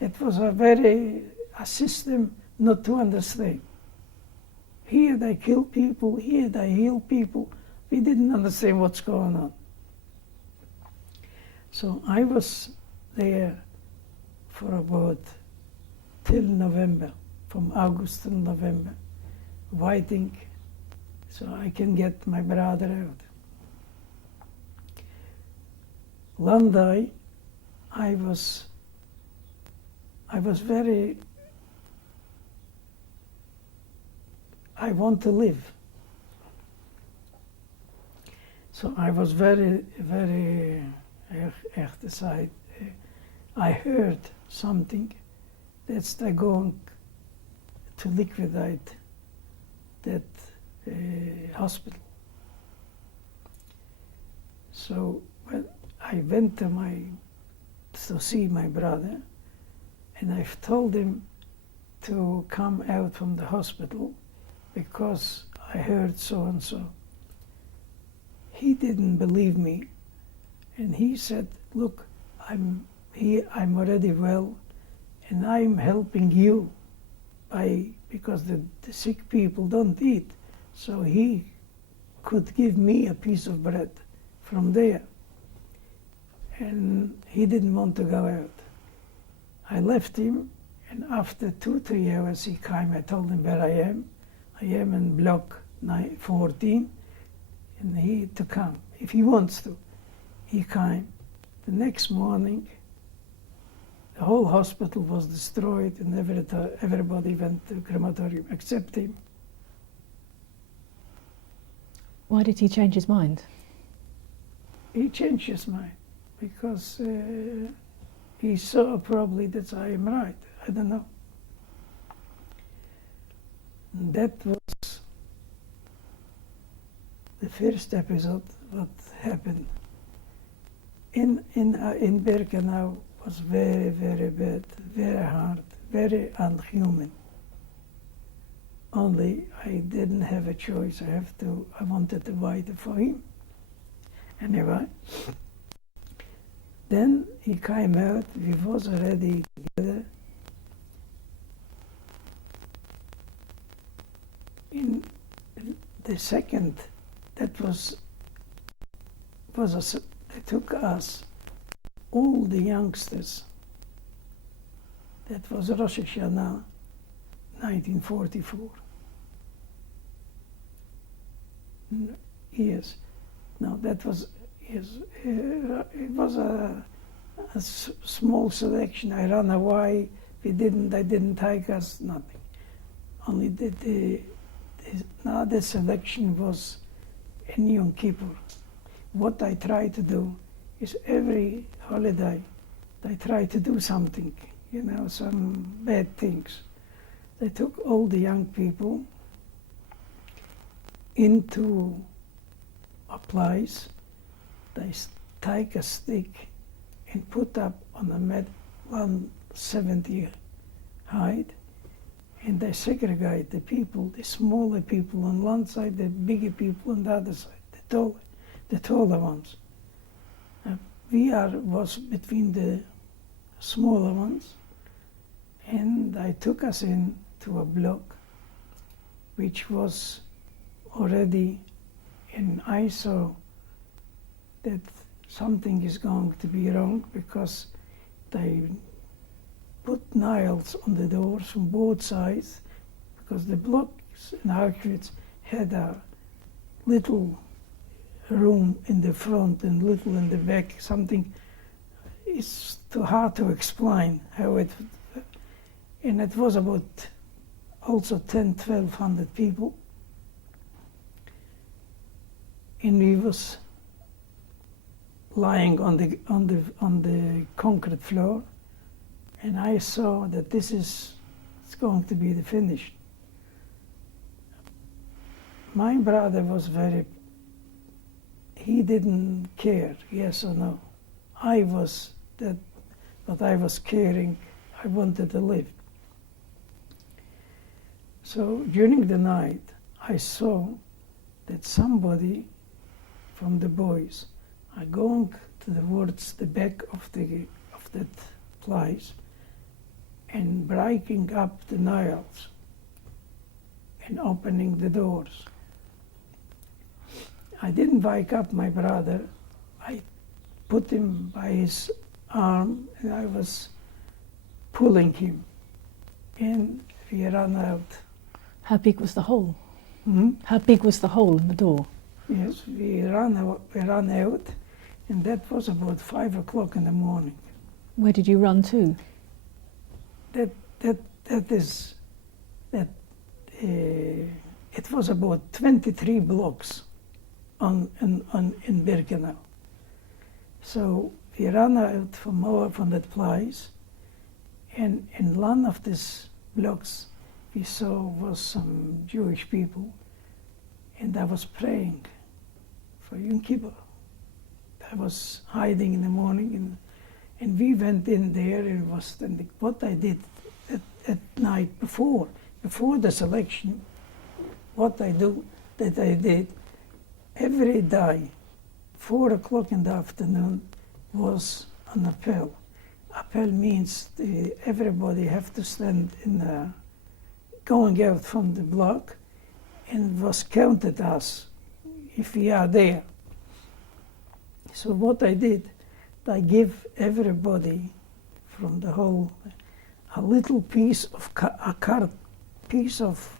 It was a system not to understand. Here they kill people, here they heal people. We didn't understand what's going on. So I was there for about till November, from August till November, waiting so I can get my brother out. One day, I was very, I want to live. So I was very, very, echt te zeggen, I heard something that's they're going to liquidate that hospital. So when I went to to see my brother, and I've told him to come out from the hospital because I heard so and so. He didn't believe me, and he said, "Look, I'm here. I'm already well, and I'm helping you because the sick people don't eat, so he could give me a piece of bread from there." And he didn't want to go out. I left him, and after 2-3 hours he came. I told him where I am. I am in block 14, and he to come if he wants to. He came. The next morning, the whole hospital was destroyed, and everybody went to crematorium except him. Why did he change his mind? He changed his mind because he saw probably that I am right. I don't know. And that was the first episode what happened. In Birkenau was very, very bad, very hard, very unhuman. Only I didn't have a choice. I wanted to fight for him. Anyway, then he came out. We was already together. In the second, that was they took us, all the youngsters. That was Rosh Hashanah, 1944. Yes. No, that was, yes, it was a small selection. I ran away. They didn't take us, nothing. Only the another selection was in Yom Kippur. What I try to do is every holiday, I try to do something, some bad things. They took all the young people into a place, they take a stick and put up on a 170 height, and they segregate the people, the smaller people on one side, the bigger people on the other side, the taller ones. Was between the smaller ones, and they took us in to a block which was already, and I saw that something is going to be wrong because they put nails on the doors from both sides, because the blocks in Auschwitz had a little room in the front and little in the back. Something, it's too hard to explain how it, and it was about also 1,200 people. And we was lying on the concrete floor, and I saw that it's going to be the finish. My brother was he didn't care, yes or no. I was but I was caring. I wanted to live. So during the night, I saw that somebody from the boys are going towards the back of that place and breaking up the nails and opening the doors. I didn't wake up my brother. I put him by his arm and I was pulling him, and we ran out. How big was the hole? Hmm? How big was the hole in the door? Yes, we ran out, and that was about 5 o'clock in the morning. Where did you run to? It was about 23 blocks in Birkenau. So we ran out from that place, and in one of these blocks we saw was some Jewish people, and I was praying for Yom Kippur. I was hiding in the morning And we went in there and was standing. What I did at night before the selection, what I did every day, 4 o'clock in the afternoon, was an appel. Appel means everybody have to stand in going out from the block, and was counted as if we are there. So what I did, I give everybody from the whole a little piece of a card, piece of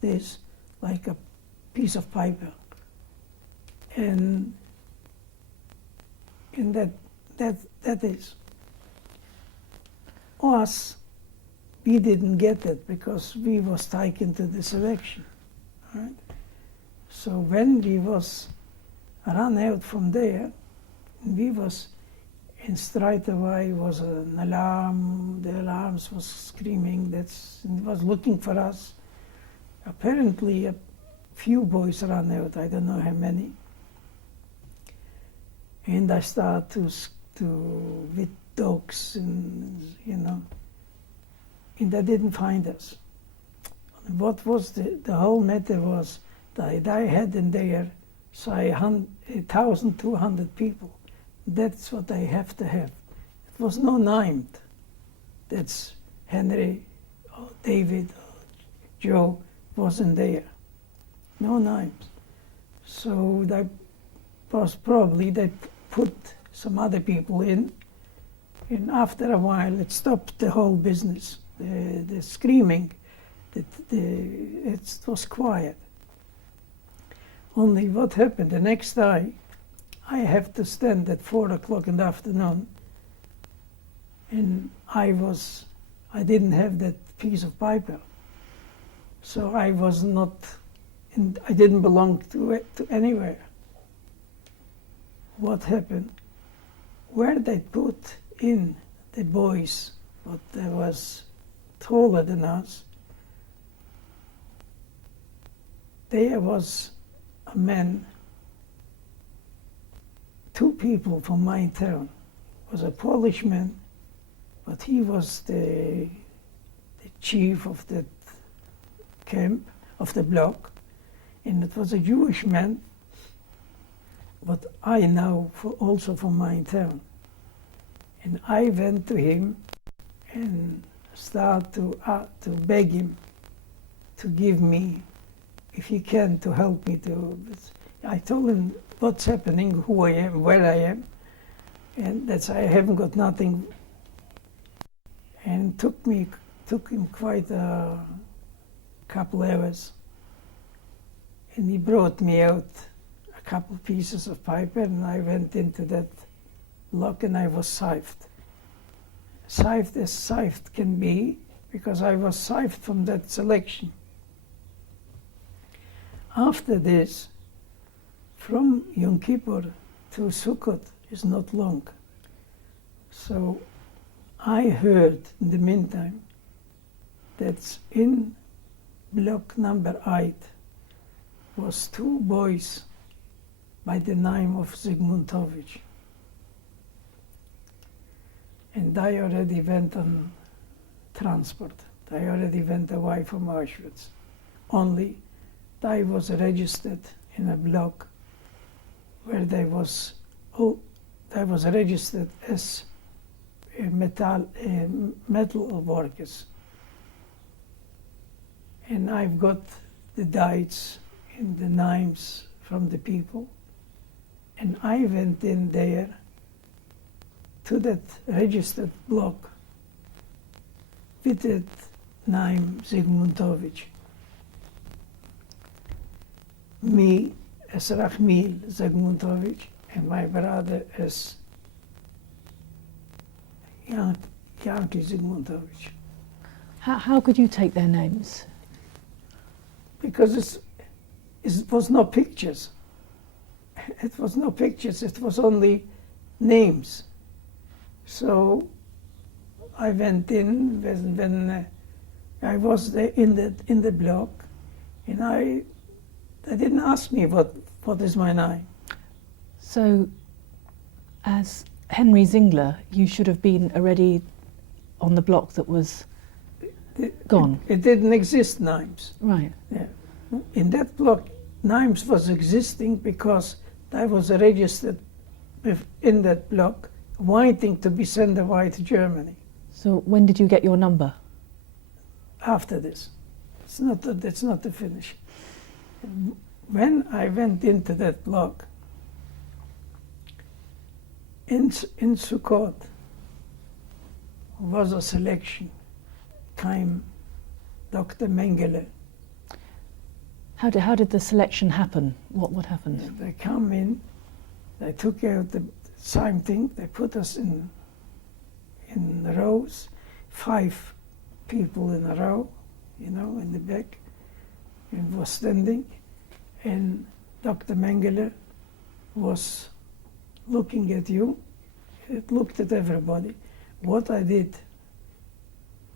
this, like a piece of paper, and that is us. We didn't get it because we was taken to the selection, right? So when we was run out from there, we was, and straight away was an alarm. The alarms was screaming. It was looking for us. Apparently, a few boys ran out. I don't know how many. And I started to with dogs, and and they didn't find us. What was the whole matter was that I had in there, say, 1,200 people. That's what I have to have. It was no named. That's Henry or David or Joe wasn't there. No names. So they put some other people in, and after a while it stopped the whole business. The screaming, it was quiet. Only what happened the next day, I have to stand at 4 o'clock in the afternoon, and I didn't have that piece of paper, so I was not, and I didn't belong to anywhere. What happened? Where they put in the boys, what they was taller than us, there was a man, 2 people from my town. Was a Polish man, but he was the chief of that camp, of the block, and it was a Jewish man, but I know also from my town. And I went to him and started to beg him to give me, if he can, to help me to. I told him what's happening, who I am, where I am, and that's I haven't got nothing. And took him quite a couple hours, and he brought me out a couple pieces of paper, and I went into that block and I was saved. Saved as saved can be, because I was saved from that selection. After this, from Yom Kippur to Sukkot is not long. So I heard in the meantime that in block number 8 was 2 boys by the name of Zygmuntovich. And they already went on transport. They already went away from Auschwitz. Only they was registered in a block where they was registered as metal workers. And I've got the dates and the names from the people. And I went in there to that registered block with that name Zygmuntovich. Me as Rachmil Zygmuntovich, and my brother as Yankee Zygmuntovich. How could you take their names? Because it was no pictures. It was no pictures, it was only names. So I went in when I was there in the block, and they didn't ask me what is my name. So, as Henry Cyngler, you should have been already on the block that was gone. It didn't exist, Nimes. Right. Yeah. In that block, Nimes was existing because I was registered in that block, waiting to be sent away to Germany. So when did you get your number? After this, it's not the finish. When I went into that block, in Sukkot was a selection. Came Dr. Mengele. How did the selection happen? What happened? They come in, they took out the same thing, they put us in rows, 5 people in a row, in the back, and was standing, and Dr. Mengele was looking at you. It looked at everybody. What I did,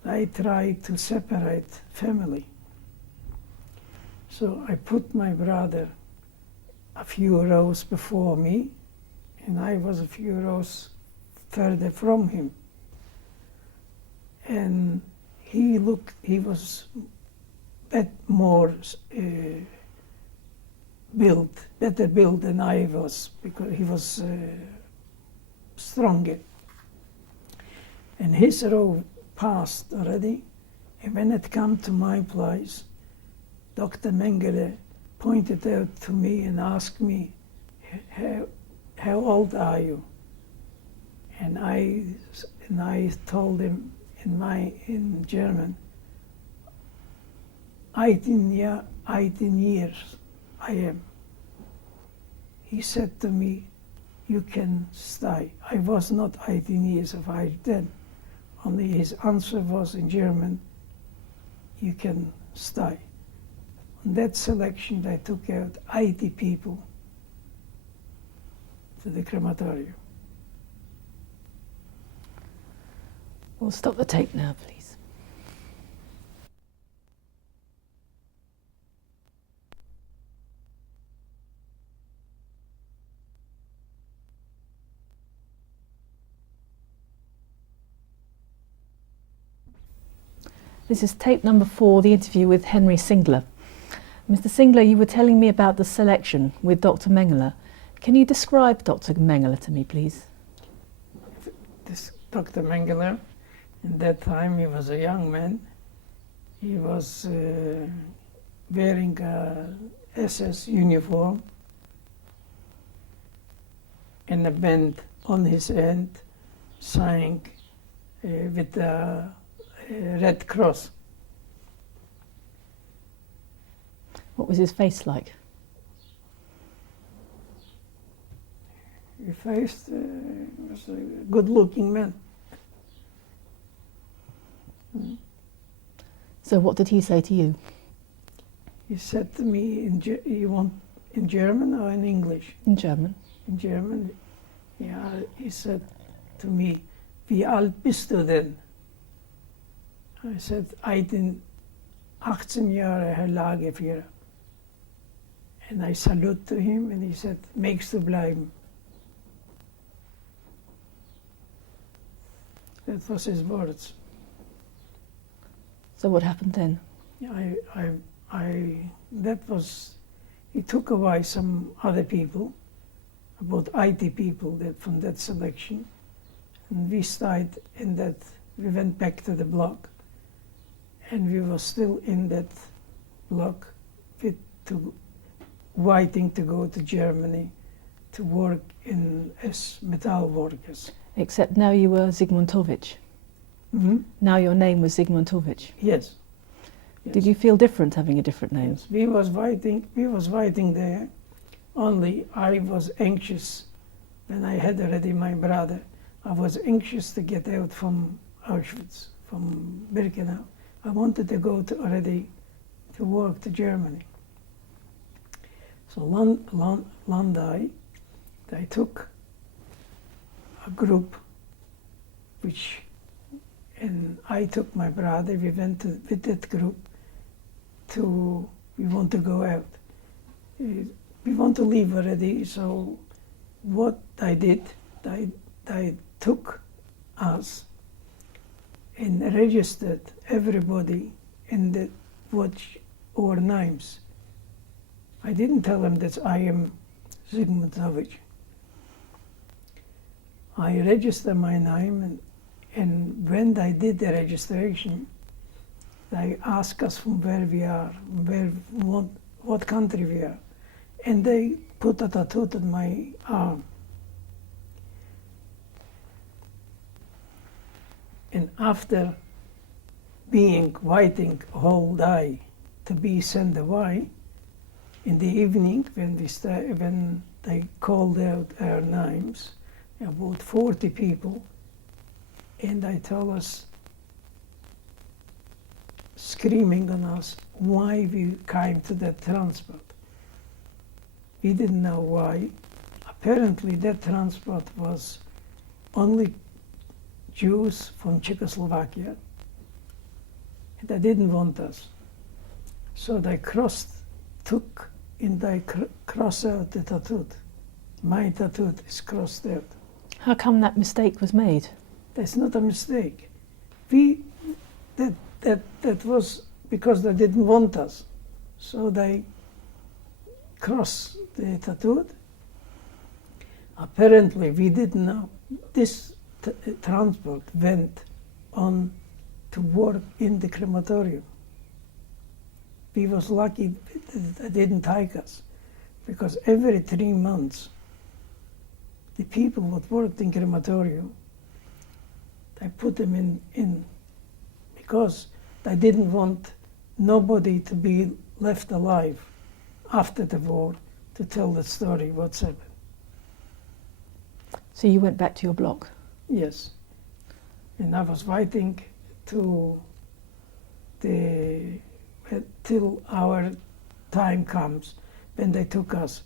I tried to separate family. So I put my brother a few rows before me, and I was a few rows further from him. And he was more better built than I was, because he was stronger. And his row passed already, and when it came to my place, Dr. Mengele pointed out to me and asked me, how old are you? And I told him in German, 18 years I am. He said to me, you can stay. I was not 18 years of age then. Only his answer was in German, you can stay. On that selection, they took out 80 people to the crematorium. We'll stop the tape now, please. This is tape number 4, the interview with Henry Cyngler. Mr. Cyngler, you were telling me about the selection with Dr. Mengele. Can you describe Dr. Mengele to me, please? This Dr. Mengele, in that time he was a young man. He was wearing a SS uniform and a band on his hand, signing with a red cross. What was his face like? His face was a good-looking man. So what did he say to you? He said to me, you want in German or in English? In German. In German, yeah, he said to me, wie alt bist du denn? I said, 18 Jahre, Herr Lagerführer. And I salute to him, and he said, magst du bleiben? That was his words. So what happened then? He took away some other people, about 80 people from that selection, and we stayed in that, we went back to the block, and we were still in that block waiting to go to Germany to work as metal workers. Except now you were Zygmuntowicz. Mm-hmm. Now your name was Zygmuntowicz. Yes. Did you feel different having a different name? Yes. We was waiting there. Only I was anxious when I had already my brother. I was anxious to get out from Auschwitz, from Birkenau. I wanted to go to work to Germany. So one day, they took a group, and I took my brother. We went with that group we want to go out. We want to leave already. So what I did, they took us and registered everybody in the watch our names. I didn't tell them that I am Zygmuntovich. I registered my name, and when they did the registration, they asked us from where we are, what country we are, and they put a tattoo on my arm. And after waiting a whole day to be sent away, in the evening when they called out our names, about 40 people, and they told us, screaming on us, why we came to that transport. We didn't know why. Apparently that transport was only Jews from Czechoslovakia. They didn't want us. So they crossed out the tattoo. My tattoo is crossed out. How come that mistake was made? That's not a mistake. That was because they didn't want us. So they crossed the tattoo. Apparently we didn't know. This transport went on to work in the crematorium. We was lucky that they didn't take us, because every 3 months the people that worked in crematorium, they put them in because they didn't want nobody to be left alive after the war to tell the story what's happened. So you went back to your block? Yes. And I was waiting till our time comes when they took us.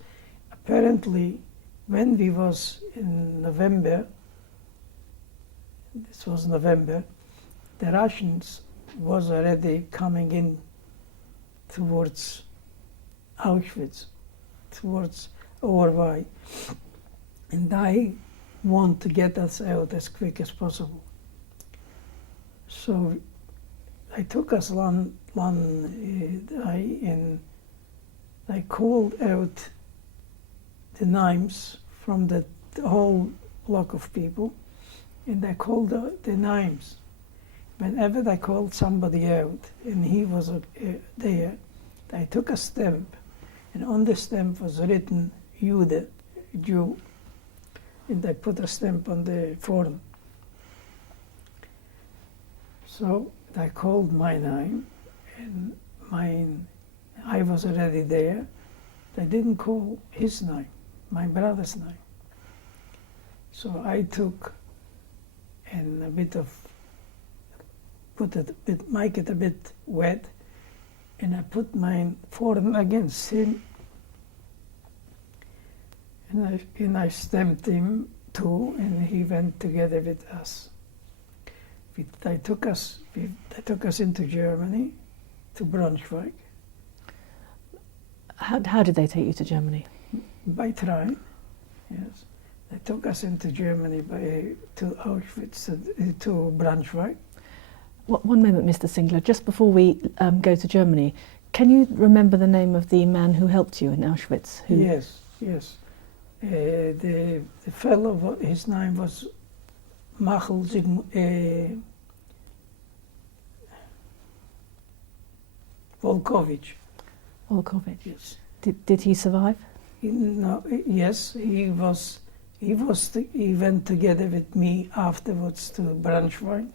Apparently, when we was in November, this was November, the Russians was already coming in towards Auschwitz, towards our way. And they want to get us out as quick as possible. So they took us one day, and they called out the names from the whole block of people, and they called the names. Whenever they called somebody out and he was there, they took a stamp, and on the stamp was written Jude, Jew, and they put a stamp on the form. So they called my name, and I was already there. They didn't call his name, my brother's name. So I took and make it a bit wet, and I put my form against him, and I stamped him too, and he went together with us. They took us into Germany, to Braunschweig. How did they take you to Germany? By train, yes. They took us into Germany to Auschwitz, to Braunschweig. One moment, Mr. Cyngler. Just before we go to Germany, can you remember the name of the man who helped you in Auschwitz? Yes. The fellow, his name was Machel Volkovich. Volkovich. Yes. Did he survive? Yes, he went together with me afterwards to Braunschweig.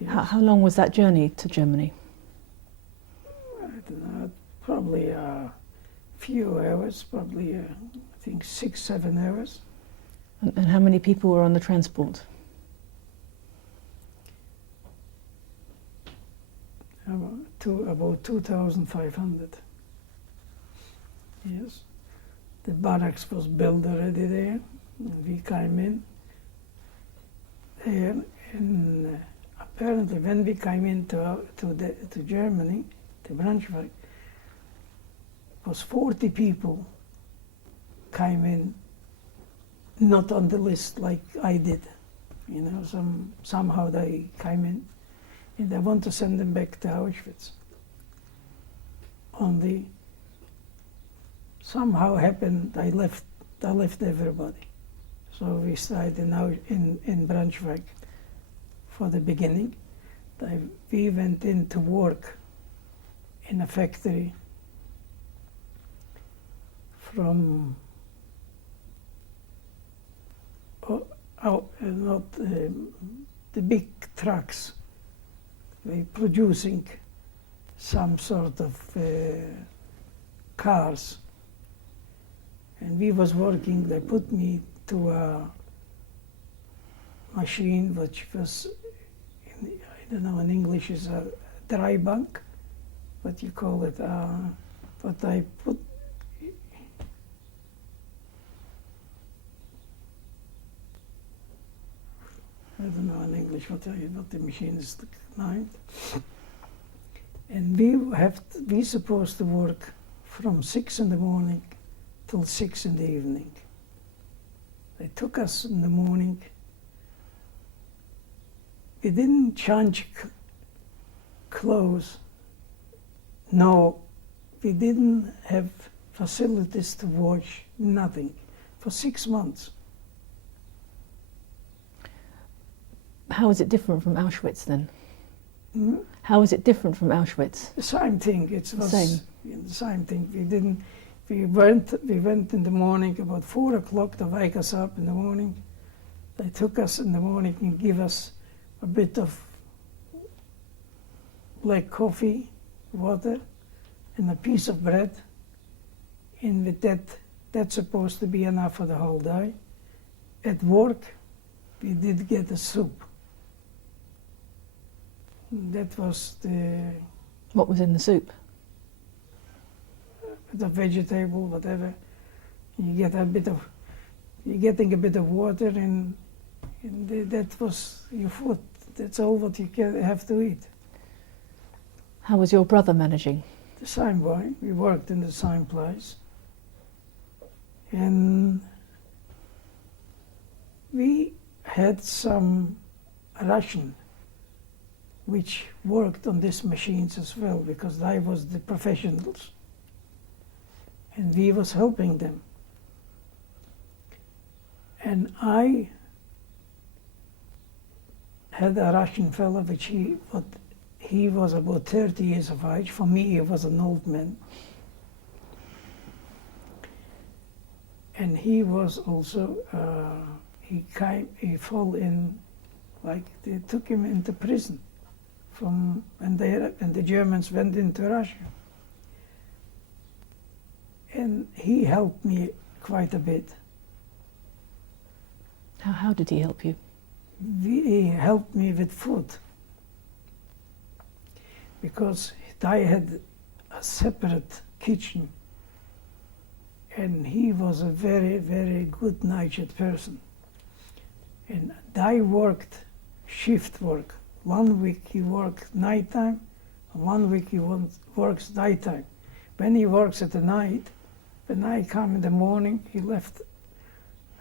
Yes. How long was that journey to Germany? I don't know, probably a few hours, probably I think 6-7 hours. And how many people were on the transport? About 2,500. Yes. The barracks was built already there, and we came in there, and apparently when we came into to Germany, to Braunschweig, was 40 people came in not on the list like I did. You know, somehow they came in, and they want to send them back to Auschwitz. Only somehow happened I left everybody. So we stayed in Braunschweig for the beginning. We went in to work in a factory from not the big trucks. They producing some sort of cars. And we was working, they put me to a machine which was, I don't know, in English is a dry bank, what you call it, but I put, I don't know in English what the machine is named. And we supposed to work from 6 in the morning till 6 in the evening. They took us in the morning. We didn't change clothes. No, we didn't have facilities to wash, nothing, for 6 months. How is it different from Auschwitz then? Hmm? How is it different from Auschwitz? The same thing. It was Same. the same thing. We went in the morning about 4 o'clock to wake us up in the morning. They took us in the morning and give us a bit of black coffee, water, and a piece of bread. And with that's supposed to be enough for the whole day. At work, we did get a soup. That was What was in the soup? the vegetable, whatever. You're getting a bit of water, and that was your food. That's all what you have to eat. How was your brother managing? The same way. We worked in the same place. And we had some Russian which worked on these machines as well, because they was the professionals. And we was helping them. And I had a Russian fellow which he was about 30 years of age. For me, he was an old man. And he was also, he fell in, like they took him into prison and the Germans went into Russia. And he helped me quite a bit. How did he help you? He helped me with food, because I had a separate kitchen, and he was a very, very good-natured person. And I worked shift work. 1 week he worked nighttime, and 1 week he works daytime. When he works at the night, when I come in the morning, he left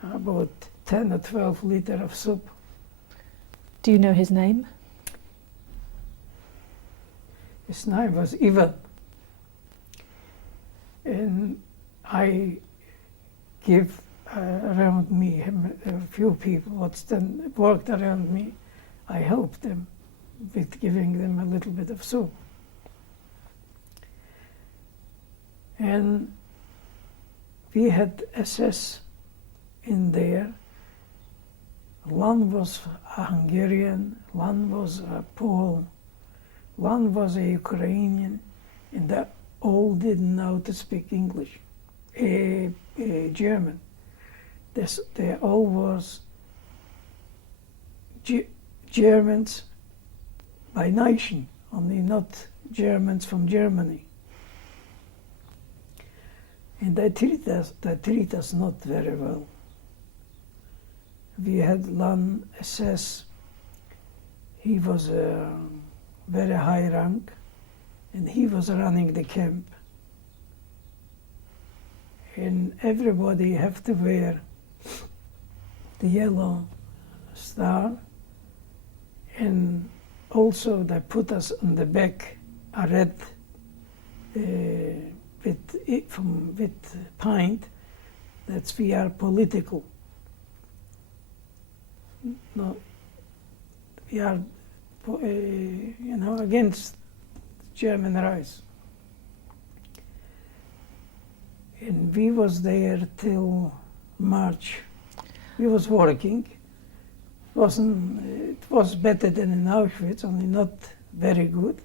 about 10 or 12 liters of soup. Do you know his name? His name was Ivan. And I give around me a few people what worked around me. I helped them with giving them a little bit of soup. And we had SS in there. One was a Hungarian, one was a Pole, one was a Ukrainian, and they all didn't know to speak English, German. They all was Germans by nation, only not Germans from Germany. And they treat us not very well. We had one SS, he was a very high rank, and he was running the camp. And everybody have to wear the yellow star, and also they put us on the back a red with paint that we are political. No, we are, against German rights. And we was there till March. We was working. It was better than in Auschwitz, only not very good.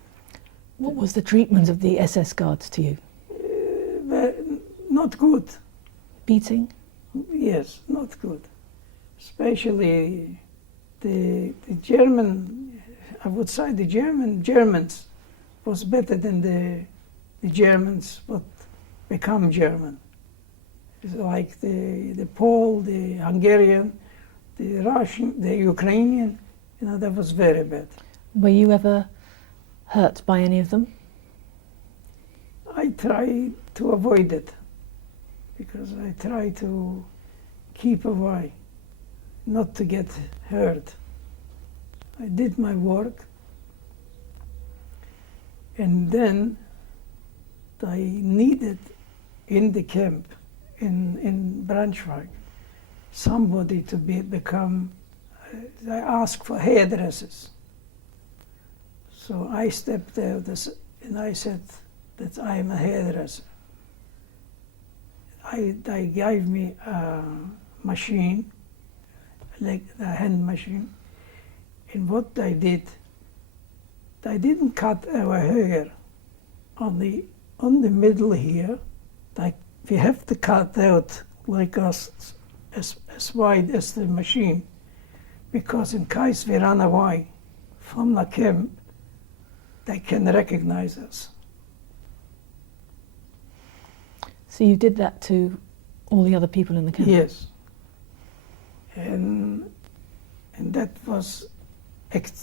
What was the treatment of the SS guards to you? Not good. Beating? Yes, not good. Especially the German, I would say the Germans was better than the Germans what become German. It's like the Pole, the Hungarian, the Russian, the Ukrainian, that was very bad. Were you ever hurt by any of them? I try to avoid it because I try to keep away, not to get hurt. I did my work, and then I needed in the camp in Braunschweig somebody to become. I asked for hairdressers. So I stepped there and I said that I am a hairdresser. They gave me a machine, like a hand machine, and what they did, they didn't cut our hair on the middle here. We have to cut out like us as wide as the machine, because in case we run away from the camp, they can recognize us. So you did that to all the other people in the camp? Yes. And that was,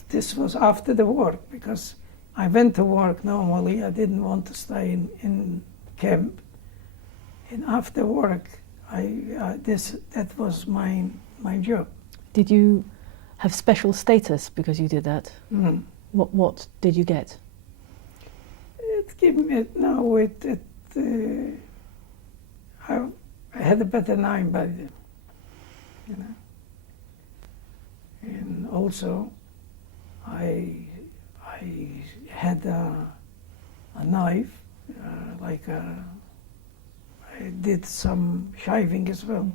this was after the work, because I went to work normally. I didn't want to stay in camp. And after work, that was my job. Did you have special status because you did that? Mm. What did you get? It gave me I had a better name by then, And also, I had a knife, I did some shaving as well.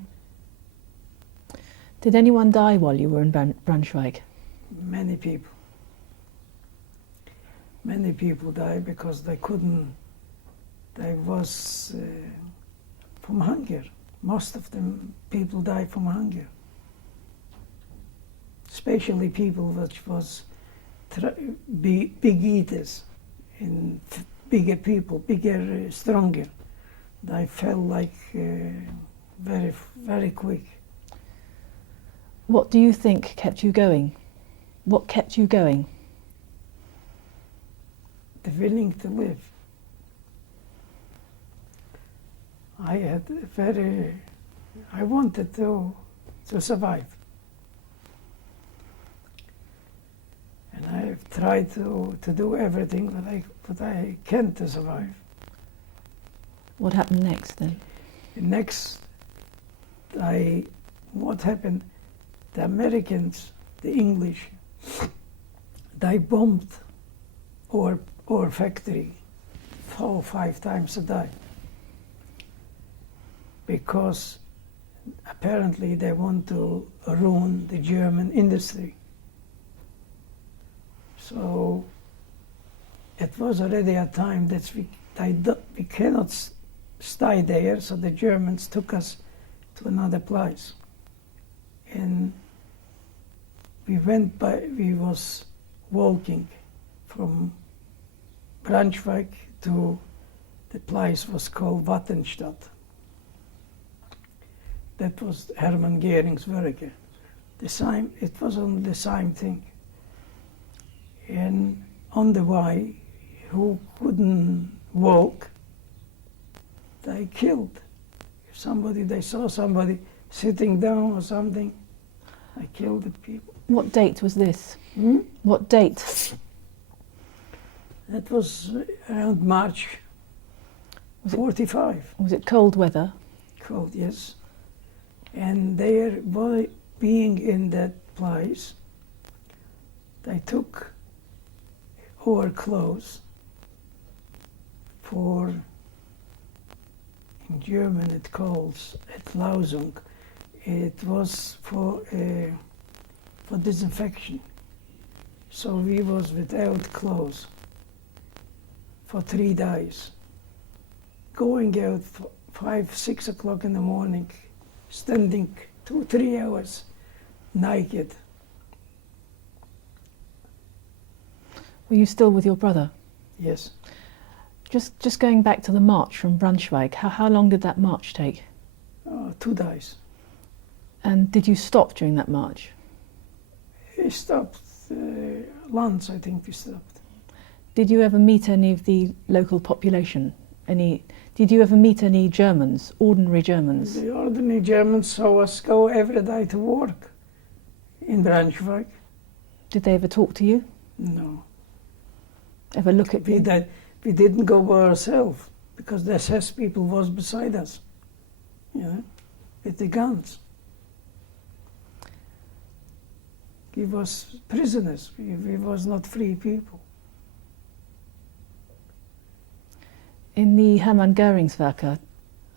Did anyone die while you were in Braunschweig? Many people. Many people died because they couldn't. They was from hunger. Most of them people died from hunger. Especially people which was big eaters and bigger people, bigger, stronger. They fell like very, very quick. What do you think kept you going? What kept you going? The willing to live. I wanted to survive. And I've tried to do everything that I can to survive. What happened next then? Next, what happened, the Americans, the English, they bombed our factory 4 or 5 times a day, because apparently they want to ruin the German industry. So it was already a time that we cannot stay there, so the Germans took us to another place. And we was walking from Braunschweig to the place was called Wattenstadt. That was Hermann Göring's worker. It was on the same thing. And on the way, who couldn't walk, they killed. If they saw somebody sitting down or something, I killed the people. What date was this? Hmm? What date? That was around March Was it- 45. Was it cold weather? Cold, yes. And there, by being in that place, they took our clothes for, in German it calls it Lausung. It was for disinfection. So we was without clothes for 3 days. Going out 5, 6 o'clock in the morning, standing 2, 3 hours naked. Were you still with your brother? Yes, Just going back to the march from Braunschweig, how long did that march take? 2 days. And did you stop during that march? We stopped, lunch I think we stopped. Did you ever meet any of the local population? Did you ever meet any Germans, ordinary Germans? The ordinary Germans saw us go every day to work in Braunschweig. Did they ever talk to you? No, Ever look at you? we didn't go by ourselves because the SS people was beside us, you know, with the guns. We was prisoners, we was not free people. In the Hermann Göringswerke,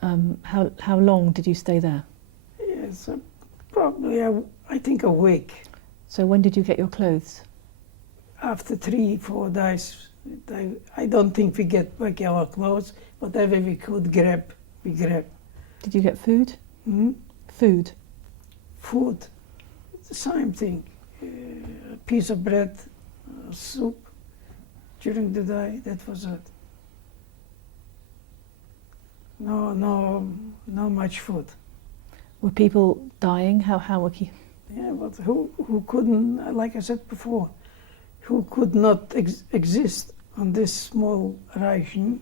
how long did you stay there? Yes, probably, I think a week. So when did you get your clothes? After 3, 4 days, I don't think we get back our clothes. Whatever we could grab, we grab. Did you get food? Hmm? Food. Food, the same thing. A piece of bread, soup during the day, that was it. No much food. Were people dying? How were you? Yeah, but who couldn't, like I said before, who could not exist on this small ration?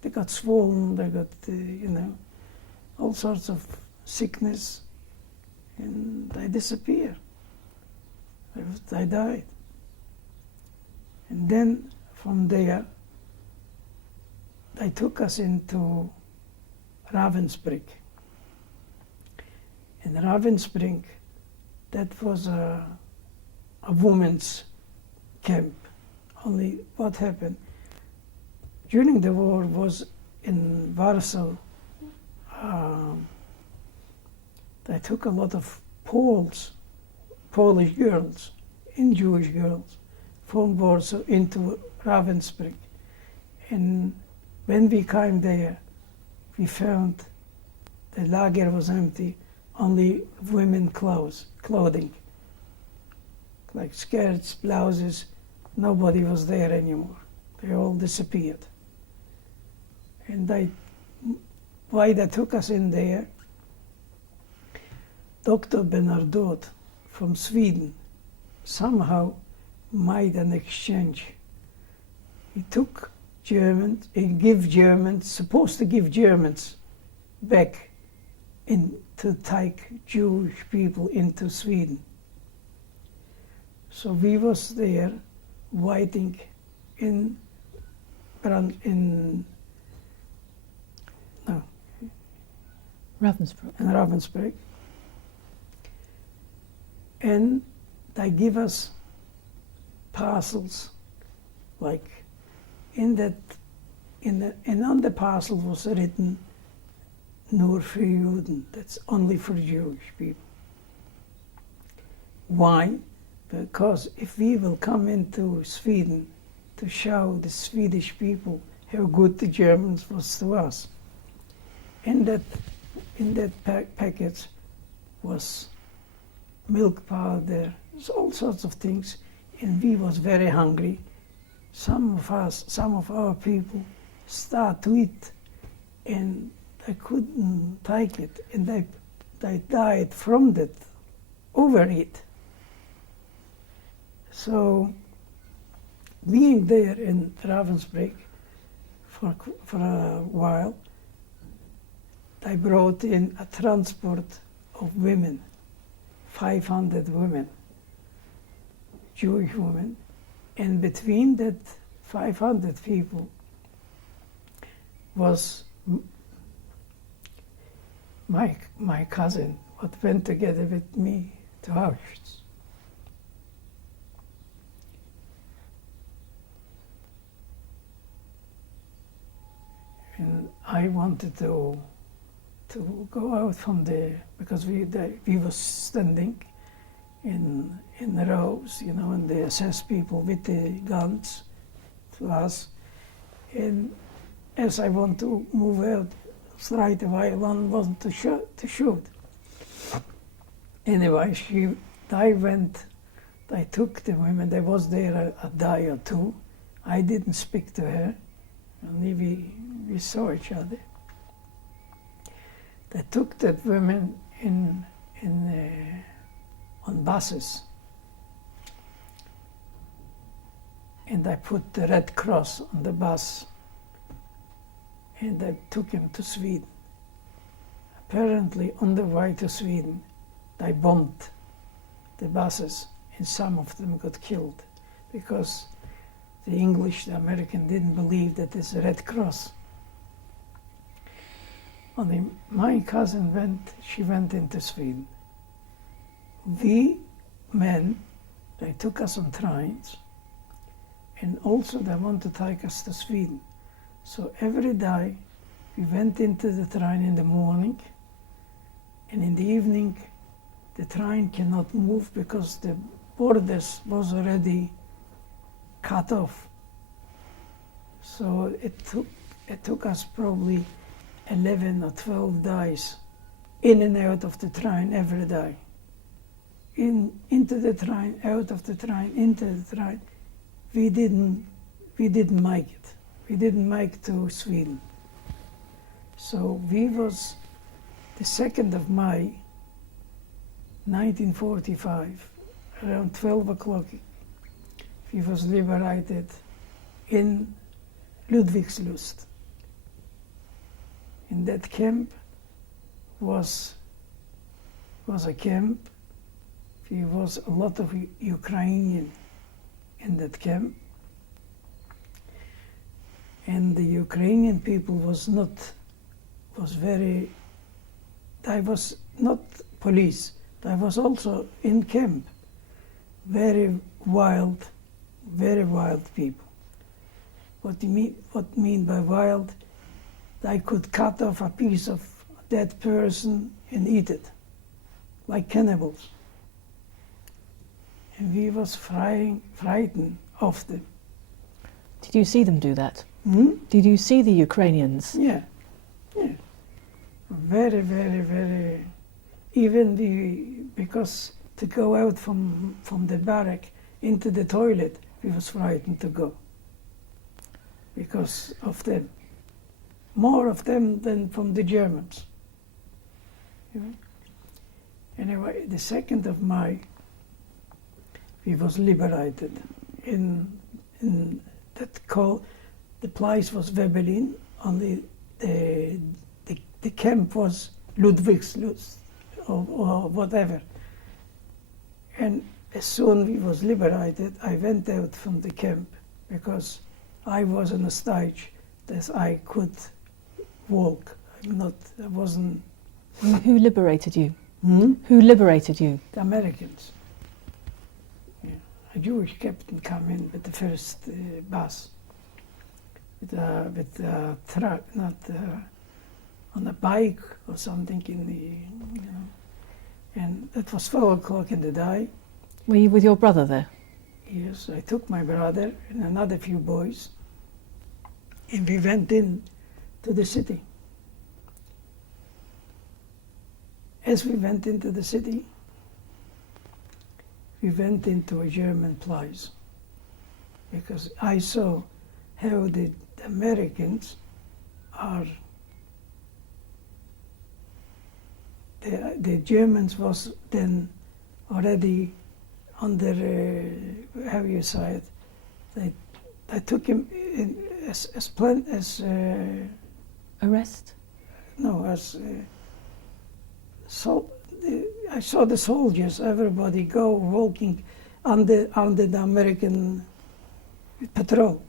They got swollen, they got, all sorts of sickness, and they disappeared. They died. And then from there, they took us into Ravensbrück. In Ravensbrück, that was a women's camp. Only what happened? During the war was in Warsaw, they took a lot of Polish girls, and Jewish girls, from Warsaw into Ravensbrück. And when we came there, we found the lager was empty, only women clothing, like skirts, blouses. Nobody was there anymore. They all disappeared. And why they took us in there, Dr. Bernardot from Sweden somehow made an exchange. He took Germans and supposed to give Germans back to take Jewish people into Sweden. So we was there waiting in Ravensbrück. And they give us parcels, like and on the parcel was written, "Nur für Juden," that's only for Jewish people. Why? Because if we will come into Sweden to show the Swedish people how good the Germans was to us. In that package was milk powder, all sorts of things, and we was very hungry. Some of our people start to eat, and they couldn't take it, and they died from that overeat. So, being there in Ravensbrück for a while, they brought in a transport of women 500 women, Jewish women, and between that 500 people was my cousin, what went together with me to Auschwitz. And I wanted to go out from there because we were standing in the rows, you know, and they assessed people with the guns to us. And as I want to move out, straight away one wanted to shoot. Anyway, they took the women. There was there a day or two. I didn't speak to her. Only we saw each other. They took that women on buses, and I put the Red Cross on the bus, and I took him to Sweden. Apparently, on the way to Sweden, they bombed the buses, and some of them got killed because the English, the American, didn't believe that it's a Red Cross. Only my cousin went into Sweden. We men, they took us on trains, and also they want to take us to Sweden. So every day we went into the train in the morning, and in the evening the train cannot move because the borders was already cut off. So it took us probably 11 or 12 days in and out of the train every day. Into the train, out of the train, into the train. We didn't make it. We didn't make to Sweden. So we was the 2nd of May, 1945, around 12 o'clock, we was liberated in Ludwigslust. And that camp was a camp. There was a lot of Ukrainian in that camp. And the Ukrainian people they was not police, they was also in camp. Very wild people. What mean by wild? They could cut off a piece of dead person and eat it, like cannibals. And we was frightened of them. Did you see them do that? Hmm? Did you see the Ukrainians? Yeah. Very, even because to go out from the barrack into the toilet, we was frightened to go. Because of them. More of them than from the Germans. You know? Anyway, the 2nd of May, we was liberated in that call. The place was Webelin, only the camp was Ludwigslust or whatever. And as soon we was liberated, I went out from the camp because I was on a stage that I could walk. I wasn't. Who liberated you? Hmm? Who liberated you? The Americans. Yeah. A Jewish captain came in with the first bus, with a truck, not on a bike or something in the, you know. And it was 4 o'clock in the day. Were you with your brother there? Yes, I took my brother and another few boys, and we went in to the city. As we went into the city, we went into a German place because I saw how the Americans are. The Germans was then already under, how you say it, they took him in as Arrest? No, as so I saw the soldiers, everybody go walking under the American patrol.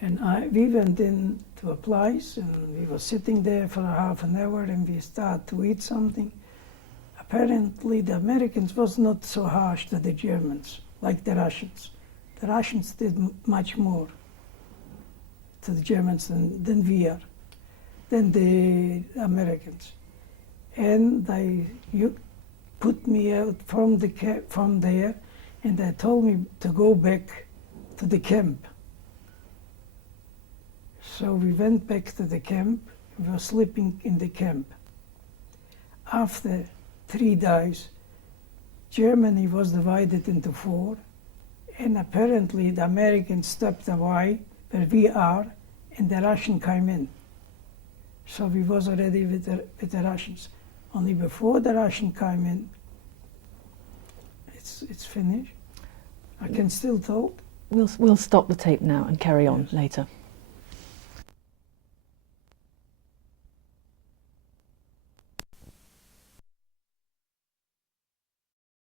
And we went in to a place, and we were sitting there for half an hour, and we started to eat something. Apparently, the Americans was not so harsh to the Germans, like the Russians. The Russians did much more to the Germans than we are, than the Americans. And they put me out from there, and they told me to go back to the camp. So we went back to the camp. We were sleeping in the camp. After 3 days, Germany was divided into 4, and apparently the Americans stepped away where we are, and the Russians came in. So we was already with the Russians. Only before the Russians came in, it's finished. I can still talk. We'll stop the tape now and carry on later.